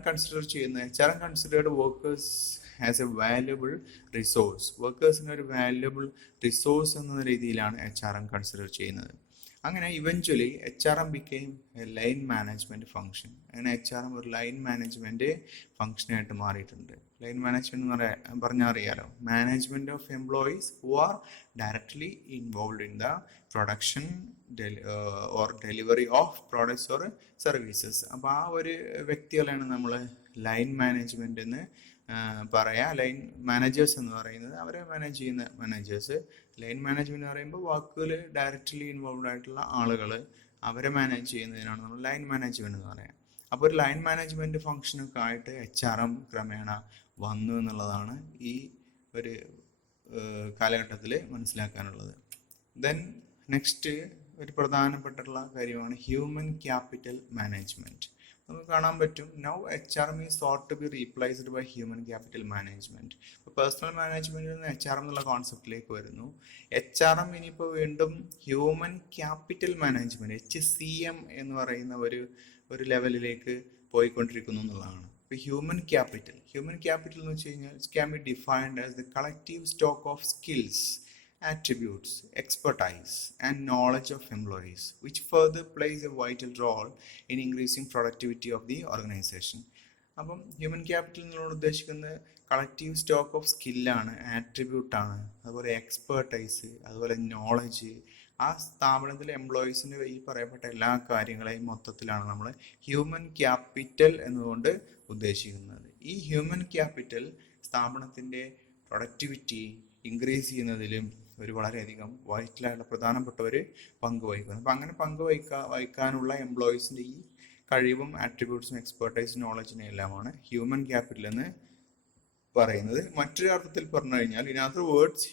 considered workers as a valuable resource. വർക്കേഴ്സിന് ഒരു വാല്യുബിൾ റിസോഴ്സ് എന്ന രീതിയിലാണ് HRM കൺസിഡർ ചെയ്യുന്നത്. അങ്ങനെ eventually HRM became a line management function. അങ്ങനെ HRM ഒരു ലൈൻ മാനേജ്മെൻറ്റ് ഫംഗ്ഷനായിട്ട് മാറിയിട്ടുണ്ട്. ലൈൻ മാനേജ്മെൻറ്റ് എന്ന് പറഞ്ഞാൽ അറിയാലോ, management of employees who are directly involve in the production or delivery of products or services. അപ്പോൾ ആ ഒരു വ്യക്തികളാണ് നമ്മൾ ലൈൻ മാനേജ്മെൻറ്റ് എന്ന് പറയാം. ലൈൻ മാനേജേഴ്സ് എന്ന് പറയുന്നത് അവരെ മാനേജ് ചെയ്യുന്ന മാനേജേഴ്സ്. ലൈൻ മാനേജ്മെന്റ് എന്ന് പറയുമ്പോൾ വർക്കുകൾ ഡയറക്റ്റ്ലി ഇൻവോൾവ് ആയിട്ടുള്ള ആളുകൾ, അവരെ മാനേജ് ചെയ്യുന്നതിനാണ് നമ്മൾ ലൈൻ മാനേജ്മെന്റ് എന്ന് പറയാം. അപ്പോൾ ഒരു ലൈൻ മാനേജ്മെന്റ് ഫംഗ്ഷനൊക്കെ ആയിട്ട് HRM ക്രമേണ വന്നു എന്നുള്ളതാണ് ഈ ഒരു കാലഘട്ടത്തിൽ മനസ്സിലാക്കാനുള്ളത്. ദെൻ നെക്സ്റ്റ് ഒരു പ്രധാനപ്പെട്ടുള്ള കാര്യമാണ് ഹ്യൂമൻ ക്യാപിറ്റൽ മാനേജ്മെന്റ്. നമുക്ക് കാണാൻ പറ്റും, now HRM is thought to be replaced by human capital management. ഇപ്പോൾ പേഴ്സണൽ മാനേജ്മെന്റിൽ നിന്ന് HRM എന്നുള്ള കോൺസെപ്റ്റിലേക്ക് വരുന്നു. HRM ഇനിയിപ്പോൾ വീണ്ടും ഹ്യൂമൻ ക്യാപിറ്റൽ മാനേജ്മെന്റ് HCM എന്ന് പറയുന്ന ഒരു ലെവലിലേക്ക് പോയിക്കൊണ്ടിരിക്കുന്നു എന്നുള്ളതാണ്. ഇപ്പോൾ ഹ്യൂമൻ ക്യാപിറ്റൽ എന്ന് വെച്ച് കഴിഞ്ഞാൽ it can be defined as the collective stock of skills, attributes, expertise, and knowledge of employees, which further plays a vital role in increasing productivity of the organization. അപ്പം ഹ്യൂമൻ ക്യാപിറ്റൽ എന്നോട് ഉദ്ദേശിക്കുന്നത് collective stock of സ്കില്ലാണ്, ആട്രിബ്യൂട്ടാണ്, അതുപോലെ expertise, അതുപോലെ knowledge. ആ സ്ഥാപനത്തിലെ എംപ്ലോയീസിൻ്റെ ഈ പറയപ്പെട്ട എല്ലാ കാര്യങ്ങളെയും മൊത്തത്തിലാണ് നമ്മൾ ഹ്യൂമൻ ക്യാപിറ്റൽ എന്നുകൊണ്ട് ഉദ്ദേശിക്കുന്നത്. ഈ ഹ്യൂമൻ ക്യാപിറ്റൽ സ്ഥാപനത്തിൻ്റെ പ്രൊഡക്ടിവിറ്റി ഇൻക്രീസ് ചെയ്യുന്നതിലും വളരെയധികം വൈറ്റലായിട്ടുള്ള പ്രധാനപ്പെട്ട ഒരു പങ്ക് വഹിക്കുന്നു. അപ്പം അങ്ങനെ വഹിക്കാനുള്ള എംപ്ലോയീസിൻ്റെ ഈ കഴിവും ആട്രിബ്യൂട്ട്സും എക്സ്പെർട്ടൈസും നോളജിനും എല്ലാമാണ് ഹ്യൂമൻ ക്യാപിറ്റൽ എന്ന് പറയുന്നത്. മറ്റൊരു അർത്ഥത്തിൽ പറഞ്ഞു കഴിഞ്ഞാൽ, in other words,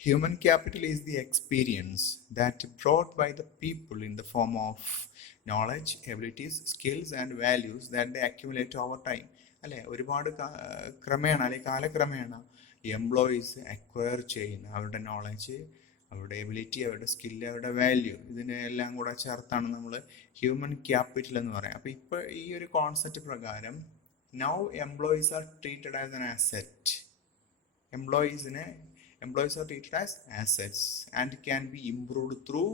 human capital is the experience that brought by the people in the form of knowledge, abilities, skills and values that they accumulate over time. അല്ലെ, ഒരുപാട് ക്രമേണ അല്ലെങ്കിൽ കാലക്രമേണ എംപ്ലോയീസ് അക്വയർ ചെയ്യുന്ന അവരുടെ നോളജ്, അവരുടെ എബിലിറ്റി, അവരുടെ skill, അവരുടെ വാല്യൂ, ഇതിനെല്ലാം കൂടെ ചേർത്താണ് നമ്മൾ ഹ്യൂമൻ ക്യാപിറ്റൽ എന്ന് പറയാം. അപ്പോൾ ഇപ്പോൾ ഈ ഒരു കോൺസെപ്റ്റ് പ്രകാരം now employees R treated as an asset. Employees are treated as assets and can be improved through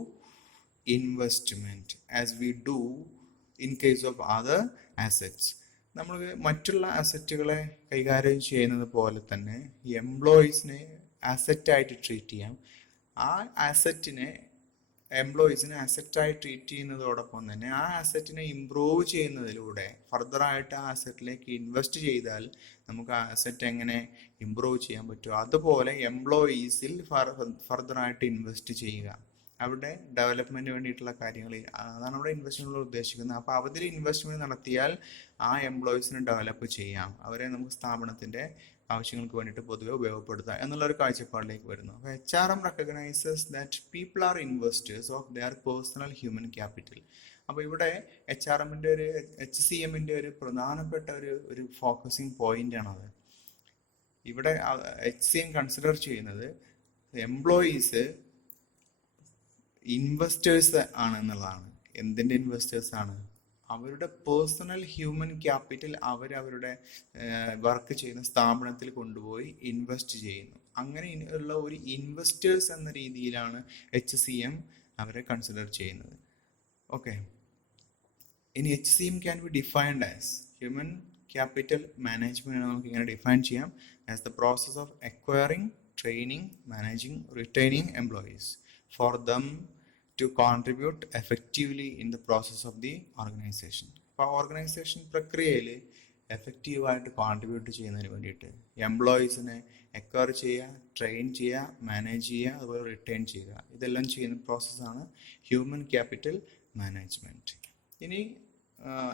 investment as we do in case of other assets. നമ്മൾ മറ്റുള്ള അസറ്റുകളെ കൈകാര്യം ചെയ്യുന്നത് പോലെ തന്നെ എംപ്ലോയീസിനെ അസറ്റായിട്ട് ട്രീറ്റ് ചെയ്യാം. ആ എംപ്ലോയീസിനെ അസറ്റായി ട്രീറ്റ് ചെയ്യുന്നതോടൊപ്പം തന്നെ ആ അസറ്റിനെ ഇംപ്രൂവ് ചെയ്യുന്നതിലൂടെ ഫർദറായിട്ട് ആ അസറ്റിലേക്ക് ഇൻവെസ്റ്റ് ചെയ്താൽ നമുക്ക് ആ അസറ്റ് എങ്ങനെ ഇംപ്രൂവ് ചെയ്യാൻ പറ്റുമോ അതുപോലെ എംപ്ലോയീസിൽ ഫർദറായിട്ട് ഇൻവെസ്റ്റ് ചെയ്യുക, അവരുടെ ഡെവലപ്മെൻറ്റിന് വേണ്ടിയിട്ടുള്ള കാര്യങ്ങൾ, അതാണ് അവിടെ ഇൻവെസ്റ്റ്മെൻറ്റ് ഉദ്ദേശിക്കുന്നത്. അപ്പോൾ അവരിൽ ഇൻവെസ്റ്റ്മെൻറ്റ് നടത്തിയാൽ ആ എംപ്ലോയീസിനെ ഡെവലപ്പ് ചെയ്യാം, അവരെ നമുക്ക് സ്ഥാപനത്തിൻ്റെ ആവശ്യങ്ങൾക്ക് വേണ്ടിയിട്ട് പൊതുവെ ഉപയോഗപ്പെടുത്താം എന്നുള്ളൊരു കാഴ്ചപ്പാടിലേക്ക് വരുന്നു. അപ്പോൾ HRM recognises that people are investors of their personal human capital. അപ്പോൾ ഇവിടെ HRMൻ്റെ HCMൻ്റെ ഒരു പ്രധാനപ്പെട്ട ഒരു ഫോക്കസിങ് പോയിന്റ് ആണത്. ഇവിടെ HCM കൺസിഡർ ചെയ്യുന്നത് എംപ്ലോയീസ് ഇൻവെസ്റ്റേഴ്സ് ആണ് എന്നുള്ളതാണ്. എന്തിൻ്റെ ഇൻവെസ്റ്റേഴ്സ് ആണ്? അവരുടെ പേഴ്സണൽ ഹ്യൂമൻ ക്യാപിറ്റൽ അവരവരുടെ വർക്ക് ചെയ്യുന്ന സ്ഥാപനത്തിൽ കൊണ്ടുപോയി ഇൻവെസ്റ്റ് ചെയ്യുന്നു. അങ്ങനെ ഉള്ള ഒരു ഇൻവെസ്റ്റേഴ്സ് എന്ന രീതിയിലാണ് HCM അവരെ കൺസിഡർ ചെയ്യുന്നത്. ഓക്കെ, ഇനി HCM can be defined as human capital management. നമുക്ക് ഇങ്ങനെ ഡിഫൈൻ ചെയ്യാം: as the process of acquiring, training, managing, retaining employees for them to contribute effectively in the process of the organization. അപ്പോൾ organisation പ്രക്രിയയിൽ എഫക്റ്റീവായിട്ട് contribute ചെയ്യുന്നതിന് വേണ്ടിയിട്ട് എംപ്ലോയീസിനെ അക്വയർ ചെയ്യുക, ട്രെയിൻ ചെയ്യുക, മാനേജ് ചെയ്യുക, അതുപോലെ റിട്ടേൺ ചെയ്യുക, ഇതെല്ലാം ചെയ്യുന്ന പ്രോസസ്സാണ് ഹ്യൂമൻ ക്യാപിറ്റൽ മാനേജ്മെൻറ്റ്. ഇനി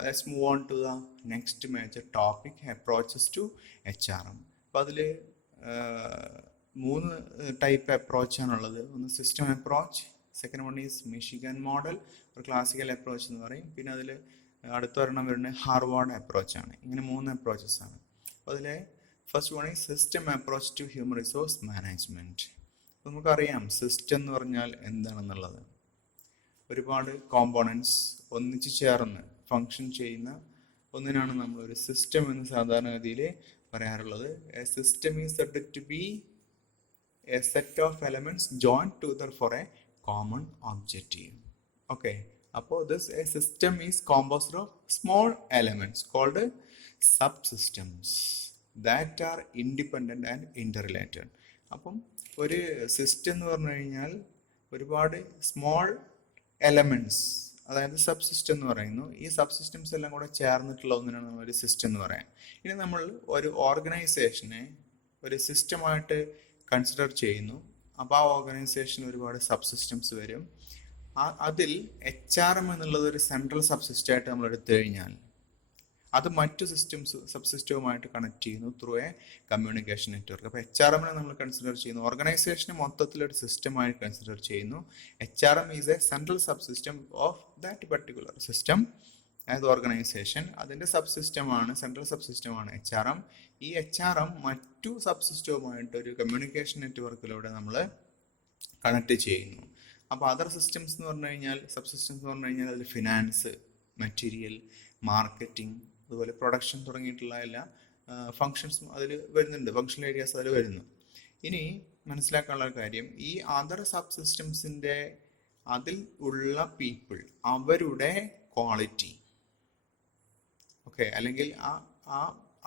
let's move on to the next major topic, approaches to HRM. അപ്പോൾ അതിൽ 3 ടൈപ്പ് അപ്രോച്ചാണുള്ളത്. ഒന്ന് system approach, second one is Michigan model, ഒരു ക്ലാസിക്കൽ അപ്രോച്ച് എന്ന് പറയും. പിന്നെ അതിൽ അടുത്തൊരെണ്ണം വരുന്നത് ഹാർവാർഡ് അപ്രോച്ചാണ്. ഇങ്ങനെ 3 അപ്രോച്ചസ് ആണ്. അപ്പോൾ അതിലെ first one is system approach to human resource management. നമുക്കറിയാം സിസ്റ്റം എന്ന് പറഞ്ഞാൽ എന്താണെന്നുള്ളത്. ഒരുപാട് കോമ്പോണൻസ് ഒന്നിച്ച് ചേർന്ന് ഫങ്ഷൻ ചെയ്യുന്ന ഒന്നിനാണ് നമ്മളൊരു സിസ്റ്റം എന്ന് സാധാരണഗതിയിൽ പറയാറുള്ളത്. A system is said to be a set of elements joined together for a common objective. Okay, അപ്പോൾ a system is composed of small elements called subsystems that are independent and interrelated. അപ്പം ഒരു system എന്ന് പറഞ്ഞു കഴിഞ്ഞാൽ ഒരുപാട് small elements, അതായത് sub system എന്ന് പറയുന്നു. ഈ സബ് സിസ്റ്റംസ് എല്ലാം കൂടെ ചേർന്നിട്ടുള്ള ഒന്നിനാണ് നമ്മൾ ഒരു സിസ്റ്റം എന്ന് പറയാം. ഇനി നമ്മൾ ഒരു ഓർഗനൈസേഷനെ ഒരു സിസ്റ്റമായിട്ട് കൺസിഡർ ചെയ്യുന്നു. അപ്പോൾ ആ ഓർഗനൈസേഷൻ ഒരുപാട് സബ് സിസ്റ്റംസ് വരും. അതിൽ HRM എന്നുള്ളത് ഒരു സെൻട്രൽ സബ് സിസ്റ്റം ആയിട്ട് നമ്മൾ എടുത്തു കഴിഞ്ഞാൽ അത് മറ്റു സബ് സിസ്റ്റവുമായിട്ട് കണക്ട് ചെയ്യുന്നു ത്രൂ എ കമ്മ്യൂണിക്കേഷൻ നെറ്റ്വർക്ക്. അപ്പോൾ HRMനെ നമ്മൾ കൺസിഡർ ചെയ്യുന്നു, ഓർഗനൈസേഷനെ മൊത്തത്തിലൊരു സിസ്റ്റമായി കൺസിഡർ ചെയ്യുന്നു. HRM is A central sub system of that particular system. അതായത് ഓർഗനൈസേഷൻ അതിൻ്റെ സബ് സിസ്റ്റമാണ്, സെൻട്രൽ സബ് സിസ്റ്റമാണ് HRM. ഈ HRM മറ്റു സബ് സിസ്റ്റവുമായിട്ട് ഒരു കമ്മ്യൂണിക്കേഷൻ നെറ്റ്വർക്കിലൂടെ നമ്മൾ കണക്ട് ചെയ്യുന്നു. അപ്പോൾ അതർ സിസ്റ്റംസ് എന്ന് പറഞ്ഞു കഴിഞ്ഞാൽ, സബ് സിസ്റ്റംസ് എന്ന് പറഞ്ഞു കഴിഞ്ഞാൽ അതിൽ ഫിനാൻസ്, മെറ്റീരിയൽ, മാർക്കറ്റിംഗ്, അതുപോലെ പ്രൊഡക്ഷൻ തുടങ്ങിയിട്ടുള്ള എല്ലാ ഫങ്ഷൻസും അതിൽ വരുന്നുണ്ട്, ഫങ്ഷണൽ ഏരിയാസ് അതിൽ വരുന്നു. ഇനി മനസ്സിലാക്കാനുള്ള കാര്യം, ഈ അതർ സബ് സിസ്റ്റംസിൻ്റെ അതിൽ ഉള്ള പീപ്പിൾ അവരുടെ ക്വാളിറ്റി, ഓക്കെ, അല്ലെങ്കിൽ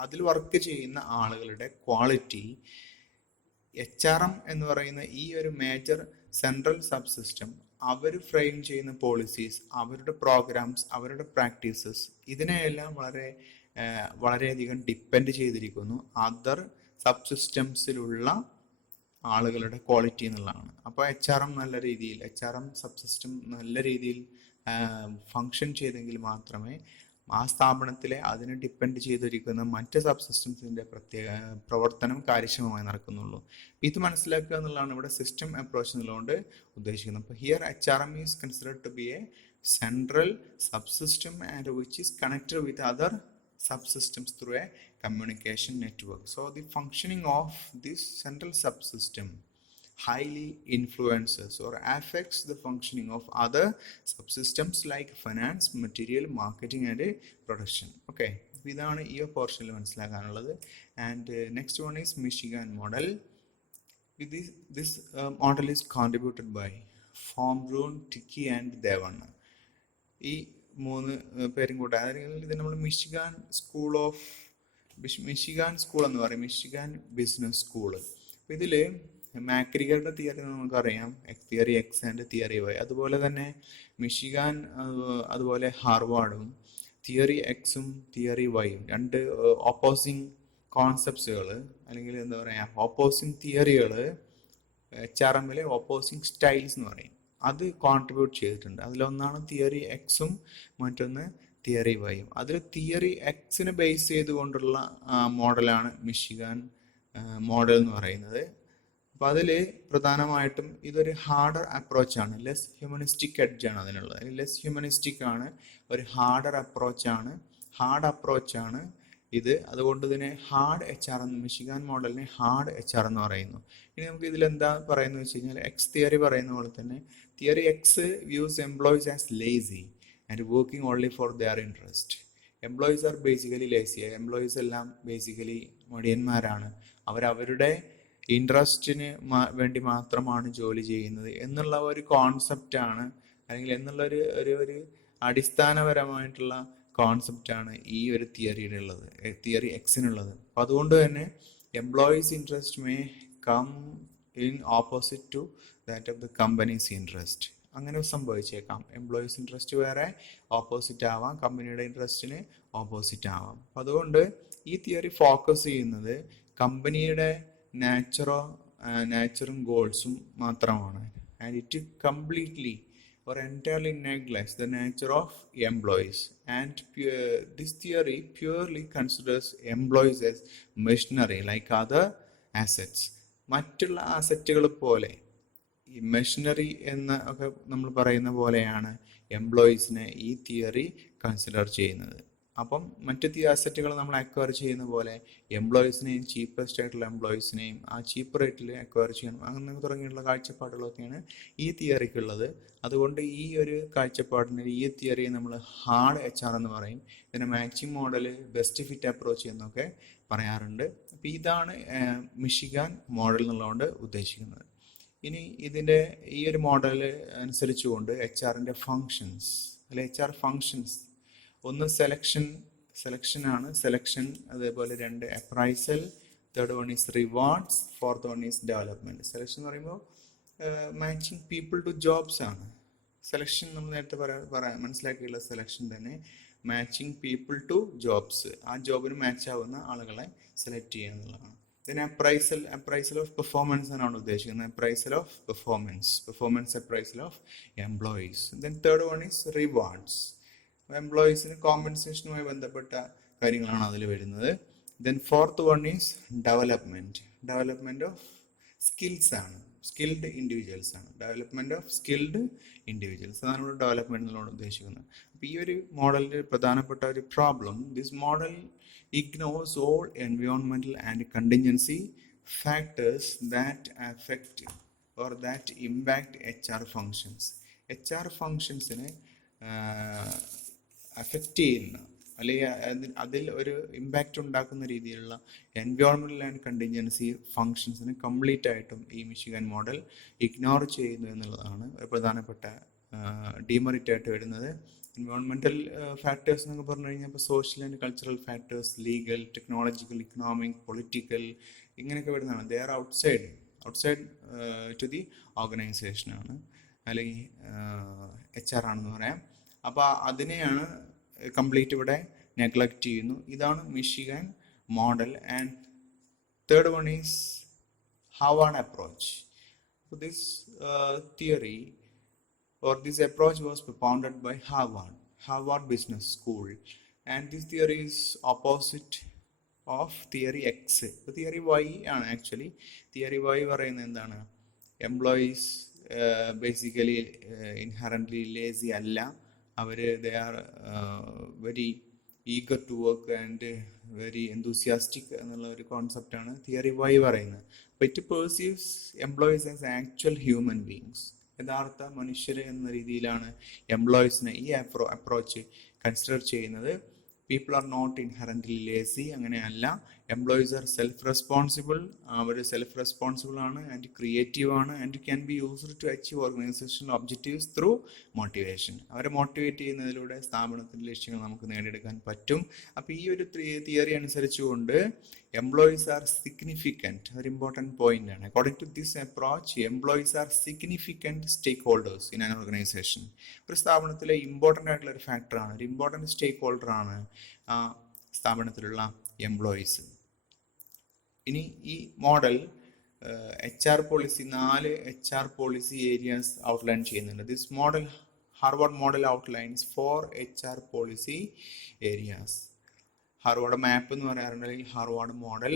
അതിൽ വർക്ക് ചെയ്യുന്ന ആളുകളുടെ ക്വാളിറ്റി HRM എന്ന് പറയുന്ന ഈ ഒരു മേജർ സെൻട്രൽ സബ് സിസ്റ്റം അവർ ഫ്രെയിം ചെയ്യുന്ന പോളിസീസ്, അവരുടെ പ്രോഗ്രാംസ്, അവരുടെ പ്രാക്ടീസസ്, ഇതിനെയെല്ലാം വളരെയധികം ഡിപ്പെൻഡ് ചെയ്തിരിക്കുന്നു അതർ സബ് സിസ്റ്റംസിലുള്ള ആളുകളുടെ ക്വാളിറ്റി എന്നുള്ളതാണ്. അപ്പോൾ HRM സബ് സിസ്റ്റം നല്ല രീതിയിൽ ഫങ്ഷൻ ചെയ്തെങ്കിൽ മാത്രമേ ആ സ്ഥാപനത്തിലെ അതിനെ ഡിപ്പെൻഡ് ചെയ്തിരിക്കുന്ന മറ്റ് സബ് സിസ്റ്റംസിൻ്റെ പ്രവർത്തനം കാര്യക്ഷമമായി നടക്കുന്നുള്ളൂ. ഇത് മനസ്സിലാക്കുക എന്നുള്ളതാണ് ഇവിടെ സിസ്റ്റം അപ്രോച്ച് എന്നുള്ളതുകൊണ്ട് ഉദ്ദേശിക്കുന്നത്. അപ്പോൾ here HRM is considered to be a central sub system and which is connected with other subsystems through a communication network. So the functioning of this central subsystem highly influences or affects the functioning of other subsystems like finance, material, marketing and production. Okay, ഇതാണ് ഈ പോർഷനിൽ മനസ്സിലാക്കാനുള്ളത്. And next one is Michigan model. This model is contributed by Fombrun, Tiki and Devan. ഈ മൂന്ന് പേരും കൂടെ, അതായത് ഇത് നമ്മൾ മിഷിഗാൻ സ്കൂൾ എന്ന് പറയും, മിഷിഗാൻ ബിസിനസ് സ്കൂള്. അപ്പോൾ ഇതിൽ മാക്രിഗറുടെ തിയറി നമുക്കറിയാം, theory X and theory Y. അതുപോലെ തന്നെ മിഷിഗാൻ അതുപോലെ ഹാർവാർഡും തിയറി എക്സും തിയറി വൈയും രണ്ട് ഓപ്പോസിങ് കോൺസെപ്റ്റ്സുകൾ, അല്ലെങ്കിൽ എന്താ പറയുക, ഓപ്പോസിങ് തിയറികൾ, HRMലെ ഓപ്പോസിങ് സ്റ്റൈൽസ് എന്ന് പറയും, അത് കോൺട്രിബ്യൂട്ട് ചെയ്തിട്ടുണ്ട്. അതിലൊന്നാണ് തിയറി എക്സും മറ്റൊന്ന് തിയറി വൈയും. അതിൽ തിയറി എക്സിനെ ബേസ് ചെയ്തുകൊണ്ടുള്ള മോഡലാണ് മിഷിഗാൻ മോഡൽ എന്ന് പറയുന്നത്. അപ്പോൾ അതിൽ പ്രധാനമായിട്ടും ഇതൊരു ഹാർഡർ അപ്രോച്ചാണ്, ലെസ് ഹ്യൂമനിസ്റ്റിക് എഡ്ജാണ് അതിനുള്ളത്. ലെസ് ഹ്യൂമനിസ്റ്റിക് ആണ്, ഒരു ഹാർഡ് അപ്രോച്ചാണ് ഇത്. അതുകൊണ്ട് ഇതിനെ ഹാർഡ് HR എന്ന്, മിഷിഗാൻ മോഡലിനെ ഹാർഡ് HR എന്ന് പറയുന്നു. ഇനി നമുക്ക് ഇതിലെന്താ പറയുന്നത് വെച്ച് കഴിഞ്ഞാൽ, എക്സ് തിയറി പറയുന്ന പോലെ തന്നെ theory X views employees as lazy and working only for their interest. Employees are basically lazy. Employees എല്ലാം ബേസിക്കലി മടിയന്മാരാണ്, അവരവരുടെ ഇൻട്രസ്റ്റിന് വേണ്ടി മാത്രമാണ് ജോലി ചെയ്യുന്നത് എന്നുള്ള ഒരു കോൺസെപ്റ്റാണ്, അല്ലെങ്കിൽ എന്നുള്ള ഒരു അടിസ്ഥാനപരമായിട്ടുള്ള കോൺസെപ്റ്റാണ് ഈ ഒരു തിയറിയുടെ ഉള്ളത്, തിയറി എക്സിനുള്ളത്. അപ്പം അതുകൊണ്ട് തന്നെ employees interest may come in opposite to that of the companies interest. അങ്ങനെ സംഭവിച്ചേക്കാം. എംപ്ലോയീസ് ഇൻട്രസ്റ്റ് വേറെ ഓപ്പോസിറ്റ് ആവാം, കമ്പനിയുടെ ഇൻട്രസ്റ്റിന് ഓപ്പോസിറ്റ് ആവാം. അപ്പം അതുകൊണ്ട് ഈ തിയറി ഫോക്കസ് ചെയ്യുന്നത് കമ്പനിയുടെ നാച്ചറും ഗോൾസും മാത്രമാണ്. And it completely or entirely neglects the nature of employees, and this theory purely considers employees as machinery like other assets. മറ്റുള്ള അസറ്റുകൾ പോലെ ഈ മെഷീനറി എന്ന് ഒക്കെ നമ്മൾ പറയുന്ന പോലെയാണ് എംപ്ലോയീസിനെ ഈ തിയറി കൺസിഡർ ചെയ്യുന്നത്. അപ്പം മറ്റു അസറ്റുകൾ നമ്മൾ അക്വയർ ചെയ്യുന്ന പോലെ എംപ്ലോയീസിനെയും, ചീപ്പസ്റ്റ് ആയിട്ടുള്ള എംപ്ലോയീസിനെയും ആ ചീപ്പ് റേറ്റിൽ അക്വയർ ചെയ്യണം, അങ്ങനെ തുടങ്ങിയുള്ള കാഴ്ചപ്പാടുകളൊക്കെയാണ് ഈ തിയറിക്കുള്ളത്. അതുകൊണ്ട് ഈ ഒരു കാഴ്ചപ്പാടിന്, ഈ തിയറിയെ നമ്മൾ ഹാർഡ് HR എന്ന് പറയും. ഇതിനെ matching model, best fit approach എന്നൊക്കെ പറയാറുണ്ട്. അപ്പോൾ ഇതാണ് മിഷിഗാൻ മോഡൽ എന്നുള്ളതുകൊണ്ട് ഉദ്ദേശിക്കുന്നത്. ഇനി ഇതിൻ്റെ ഈ ഒരു മോഡൽ അനുസരിച്ചുകൊണ്ട് HRൻ്റെ ഫങ്ഷൻസ്, അല്ലെ HR ഫങ്ഷൻസ്, ഒന്ന് സെലക്ഷൻ, അതേപോലെ രണ്ട് appraisal, third one is rewards, fourth one is development. Selection എന്ന് പറയുമ്പോൾ മാച്ചിങ് പീപ്പിൾ ടു ജോബ്സ് ആണ്. സെലക്ഷൻ നമ്മൾ നേരത്തെ മനസ്സിലാക്കിയുള്ള സെലക്ഷൻ തന്നെ മാച്ചിങ് പീപ്പിൾ ടു ജോബ്സ്, ആ ജോബിന് മാച്ച് ആവുന്ന ആളുകളെ സെലക്ട് ചെയ്യുക എന്നുള്ളതാണ്. then appraisal of performance എന്നാണ് ഉദ്ദേശിക്കുന്നത്. appraisal of performance appraisal of employees. then third one is rewards. എംപ്ലോയീസിന് കോമ്പൻസേഷനുമായി ബന്ധപ്പെട്ട കാര്യങ്ങളാണ് അതിൽ വരുന്നത്. then fourth one is development of skills ആണ്, സ്കിൽഡ് ഇൻഡിവിജ്വൽസ് ആണ്, ഡെവലപ്മെന്റ് ഓഫ് സ്കിൽഡ് ഇൻഡിവിജ്വൽസ്, അതാണ് ഇവിടെ ഡെവലപ്മെന്റ് എന്നുള്ളത് ഉദ്ദേശിക്കുന്നത്. അപ്പോൾ ഈ ഒരു മോഡലിന്റെ പ്രധാനപ്പെട്ട ഒരു problem, this model ignores all എൻവയോൺമെന്റൽ and contingency factors that affect or that impact HR functions. HR ഫങ്ഷൻസിനെ അഫക്റ്റ് ചെയ്യുന്ന അല്ലെങ്കിൽ അതിൽ ഒരു ഇമ്പാക്റ്റ് ഉണ്ടാക്കുന്ന രീതിയിലുള്ള എൻവയോൺമെന്റൽ ആൻഡ് കണ്ടിൻജൻസി ഫങ്ഷൻസിന് കംപ്ലീറ്റ് ആയിട്ടും ഈ മിഷിഗൻ മോഡൽ ഇഗ്നോർ ചെയ്യുന്നു എന്നുള്ളതാണ് ഒരു പ്രധാനപ്പെട്ട ഡീമെറിറ്റ് ആയിട്ട് വരുന്നത്. എൻവയോൺമെന്റൽ ഫാക്ടേഴ്സ് എന്നൊക്കെ പറഞ്ഞു കഴിഞ്ഞാൽ ഇപ്പോൾ social and cultural factors, legal, technological, economic, political, ഇങ്ങനെയൊക്കെ വരുന്നതാണ്. They are outside to the ഓർഗനൈസേഷനാണ്, അല്ലെങ്കിൽ HR ആണെന്ന് പറയാം. അപ്പോൾ അതിനെയാണ് കംപ്ലീറ്റ് ഇവിടെ നെഗ്ലക്റ്റ് ചെയ്യുന്നു. ഇതാണ് Michigan model. And third one is Harvard approach. This theory or this approach was propounded by Harvard Business School, and this theory is opposite of theory X. Theory Y ആണ് actually. Theory Y പറയുന്നത് എന്താണ്? Employees basically inherently lazy അല്ല, അവർ they are very eager to work and very enthusiastic എന്നുള്ള ഒരു കോൺസെപ്റ്റാണ് theory Y പറയുന്നത്. അപ്പോൾ it perceives employees as actual human beings, യഥാർത്ഥ മനുഷ്യർ എന്ന രീതിയിലാണ് എംപ്ലോയീസിനെ ഈ അപ്രോച്ച് കൺസിഡർ ചെയ്യുന്നത്. People are not inherently lazy, അങ്ങനെയല്ല. എംപ്ലോയീസ് ആർ സെൽഫ് റെസ്പോൺസിബിൾ, അവർ സെൽഫ് റെസ്പോൺസിബിൾ ആണ് ആൻഡ് ക്രിയേറ്റീവ് ആണ്, and can be used to achieve organisational objectives through motivation. അവരെ മോട്ടിവേറ്റ് ചെയ്യുന്നതിലൂടെ സ്ഥാപനത്തിൻ്റെ ലക്ഷ്യങ്ങൾ നമുക്ക് നേടിയെടുക്കാൻ പറ്റും. അപ്പോൾ ഈ ഒരു തിയറി അനുസരിച്ചുകൊണ്ട് എംപ്ലോയീസ് ആർ സിഗ്നിഫിക്കൻറ്റ്, ഒരു ഇമ്പോർട്ടൻറ്റ് പോയിന്റ് ആണ്. According to this approach, employees are significant stakeholders in an organisation. ഒരു സ്ഥാപനത്തിലെ ഇമ്പോർട്ടൻ്റ് ആയിട്ടുള്ള ഒരു ഫാക്ടറാണ്, ഒരു ഇമ്പോർട്ടൻറ്റ് സ്റ്റേക്ക് ഹോൾഡറാണ് ആ സ്ഥാപനത്തിലുള്ള എംപ്ലോയീസ്. ഇനി ഈ model HR policy 4 HR policy areas outline ചെയ്യുന്നുണ്ട്. This model, Harvard model outlines 4 HR policy areas. Harvard map എന്ന് പറയാറുണ്ടെങ്കിൽ Harvard model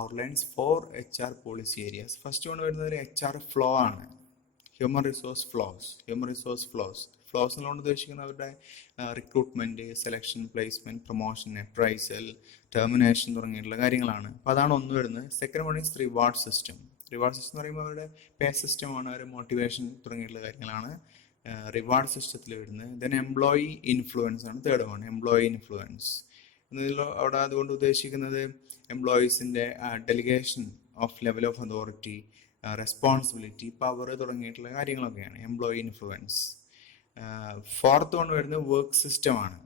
outlines 4 HR policy areas. First കൊണ്ട് വരുന്നത് HR ഫ്ലോ ആണ്, ഹ്യൂമൻ റിസോഴ്സ് ഫ്ലോസ്. ഫ്ലോസ് എന്നുകൊണ്ട് ഉദ്ദേശിക്കുന്നത് അവരുടെ recruitment, selection, placement, promotion, appraisal, termination തുടങ്ങിയിട്ടുള്ള കാര്യങ്ങളാണ്. അപ്പോൾ അതാണ് ഒന്ന് വരുന്നത്. Second one is reward system എന്ന് പറയുമ്പോൾ അവരുടെ പേ സിസ്റ്റമാണ്, അവരുടെ മോട്ടിവേഷൻ തുടങ്ങിയിട്ടുള്ള കാര്യങ്ങളാണ് റിവാർഡ് സിസ്റ്റത്തിൽ വരുന്നത്. ദെൻ എംപ്ലോയി ഇൻഫ്ലുവൻസ് ആണ് തേർഡ് വൺ, എംപ്ലോയി ഇൻഫ്ലുവൻസ് എന്നതിൽ അവിടെ അതുകൊണ്ട് ഉദ്ദേശിക്കുന്നത് എംപ്ലോയീസിൻ്റെ delegation of level of authority, responsibility, power തുടങ്ങിയിട്ടുള്ള കാര്യങ്ങളൊക്കെയാണ് എംപ്ലോയി ഇൻഫ്ലുവൻസ്. ഫോർത്ത് വൺ വരുന്നത് വർക്ക് സിസ്റ്റമാണ്.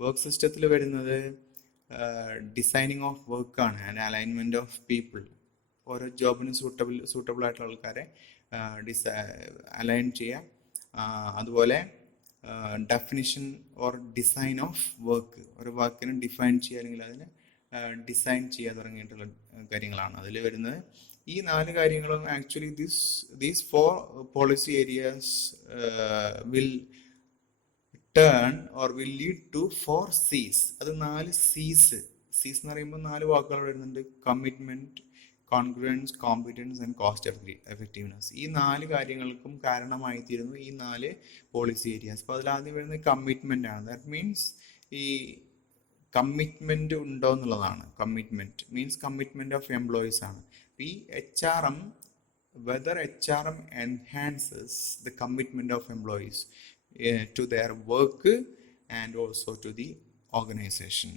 വർക്ക് സിസ്റ്റത്തിൽ വരുന്നത് ഡിസൈനിങ് ഓഫ് വർക്കാണ് ആൻഡ് അലൈൻമെൻറ്റ് ഓഫ് പീപ്പിൾ. ഓരോ ജോബിന് സൂട്ടബിൾ ആയിട്ടുള്ള ആൾക്കാരെ അലൈൻ ചെയ്യുക. അതുപോലെ definition or design of work, ഒരു വർക്കിനെ ഡിഫൈൻ ചെയ്യുക അല്ലെങ്കിൽ അതിനെ ഡിസൈൻ ചെയ്യുക തുടങ്ങിയിട്ടുള്ള കാര്യങ്ങളാണ് അതിൽ വരുന്നത്. ഈ 4 കാര്യങ്ങളും actually these 4 policy areas will turn or will lead to 4 C's. അത് 4 C's എന്ന് പറയുമ്പോൾ 4 വാക്കുകൾ വരുന്നുണ്ട്: commitment, congruence, competence and cost effectiveness. ഈ 4 കാര്യങ്ങൾക്കും കാരണമായി തീരുന്നു ഈ 4 പോളിസി ഏരിയാസ്. അപ്പോൾ അതിലാദ്യം വരുന്നത് കമ്മിറ്റ്മെൻ്റ് ആണ്. ദാറ്റ് മീൻസ് ഈ കമ്മിറ്റ്മെൻറ്റ് ഉണ്ടോ എന്നുള്ളതാണ്. Commitment means commitment of employees ആണ്. ഈ whether HRM enhances the commitment of employees to their work and also to the organization.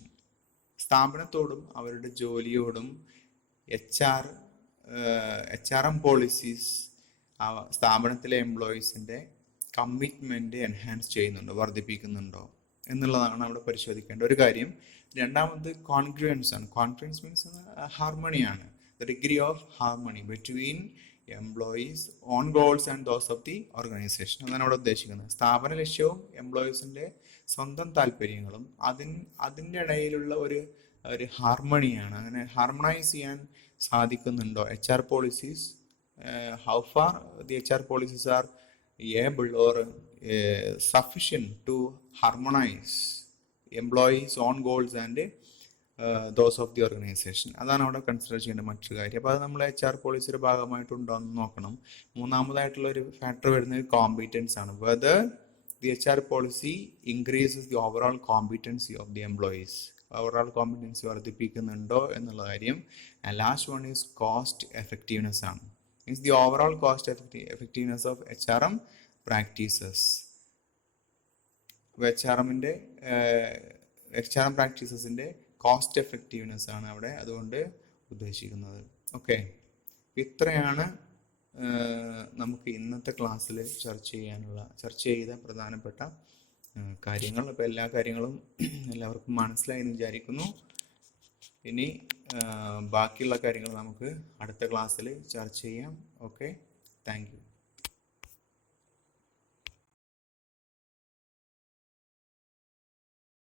സ്ഥാപനത്തോടും അവരുടെ ജോലിയോടും HRM പോളിസീസ് സ്ഥാപനത്തിലെ എംപ്ലോയീസിൻ്റെ കമ്മിറ്റ്മെൻറ്റ് എൻഹാൻസ് ചെയ്യുന്നുണ്ടോ, വർദ്ധിപ്പിക്കുന്നുണ്ടോ എന്നുള്ളതാണ് അവിടെ പരിശോധിക്കേണ്ട ഒരു കാര്യം. രണ്ടാമത് കോൺഗ്രുവൻസ് ആണ്. കോൺഗ്രുവൻസ് മീൻസ് ഹാർമണിയാണ്. The degree of harmony between employees on goals and those of the organisation. അതാണ് അവിടെ ഉദ്ദേശിക്കുന്നത്. സ്ഥാപന ലക്ഷ്യവും എംപ്ലോയീസിന്റെ സ്വന്തം താല്പര്യങ്ങളും അതിൻ്റെ ഇടയിലുള്ള ഒരു ഹാർമണിയാണ്. അങ്ങനെ ഹാർമണൈസ് ചെയ്യാൻ സാധിക്കുന്നുണ്ടോ HR policies? How far the HR policies are able or sufficient to harmonise employees on goals and those of the organisation. അതാണ് അവിടെ കൺസിഡർ ചെയ്യേണ്ട മറ്റൊരു കാര്യം. അപ്പോൾ അത് നമ്മൾ HR പോളിസിയുടെ ഭാഗമായിട്ടുണ്ടോ എന്ന് നോക്കണം. മൂന്നാമതായിട്ടുള്ള ഒരു ഫാക്ടർ വരുന്നത് കോമ്പീറ്റൻസ് ആണ്. Whether the HR policy increases the overall competency of the employees. Overall competency വർദ്ധിപ്പിക്കുന്നുണ്ടോ എന്നുള്ള കാര്യം. And last one is cost effectiveness ആണ്. Means the overall cost effectiveness of HRM practices. HRM പ്രാക്ടീസസിൻ്റെ കോസ്റ്റ് എഫക്റ്റീവ്നെസ് ആണ് അവിടെ അതുകൊണ്ട് ഉദ്ദേശിക്കുന്നത്. ഓക്കെ, ഇത്രയാണ് നമുക്ക് ഇന്നത്തെ ക്ലാസ്സിൽ ചർച്ച ചെയ്ത പ്രധാനപ്പെട്ട കാര്യങ്ങൾ. അപ്പോൾ എല്ലാ കാര്യങ്ങളും എല്ലാവർക്കും മനസ്സിലായി എന്ന് വിചാരിക്കുന്നു. ഇനി ബാക്കിയുള്ള കാര്യങ്ങൾ നമുക്ക് അടുത്ത ക്ലാസ്സിൽ ചർച്ച ചെയ്യാം. Okay, thank you.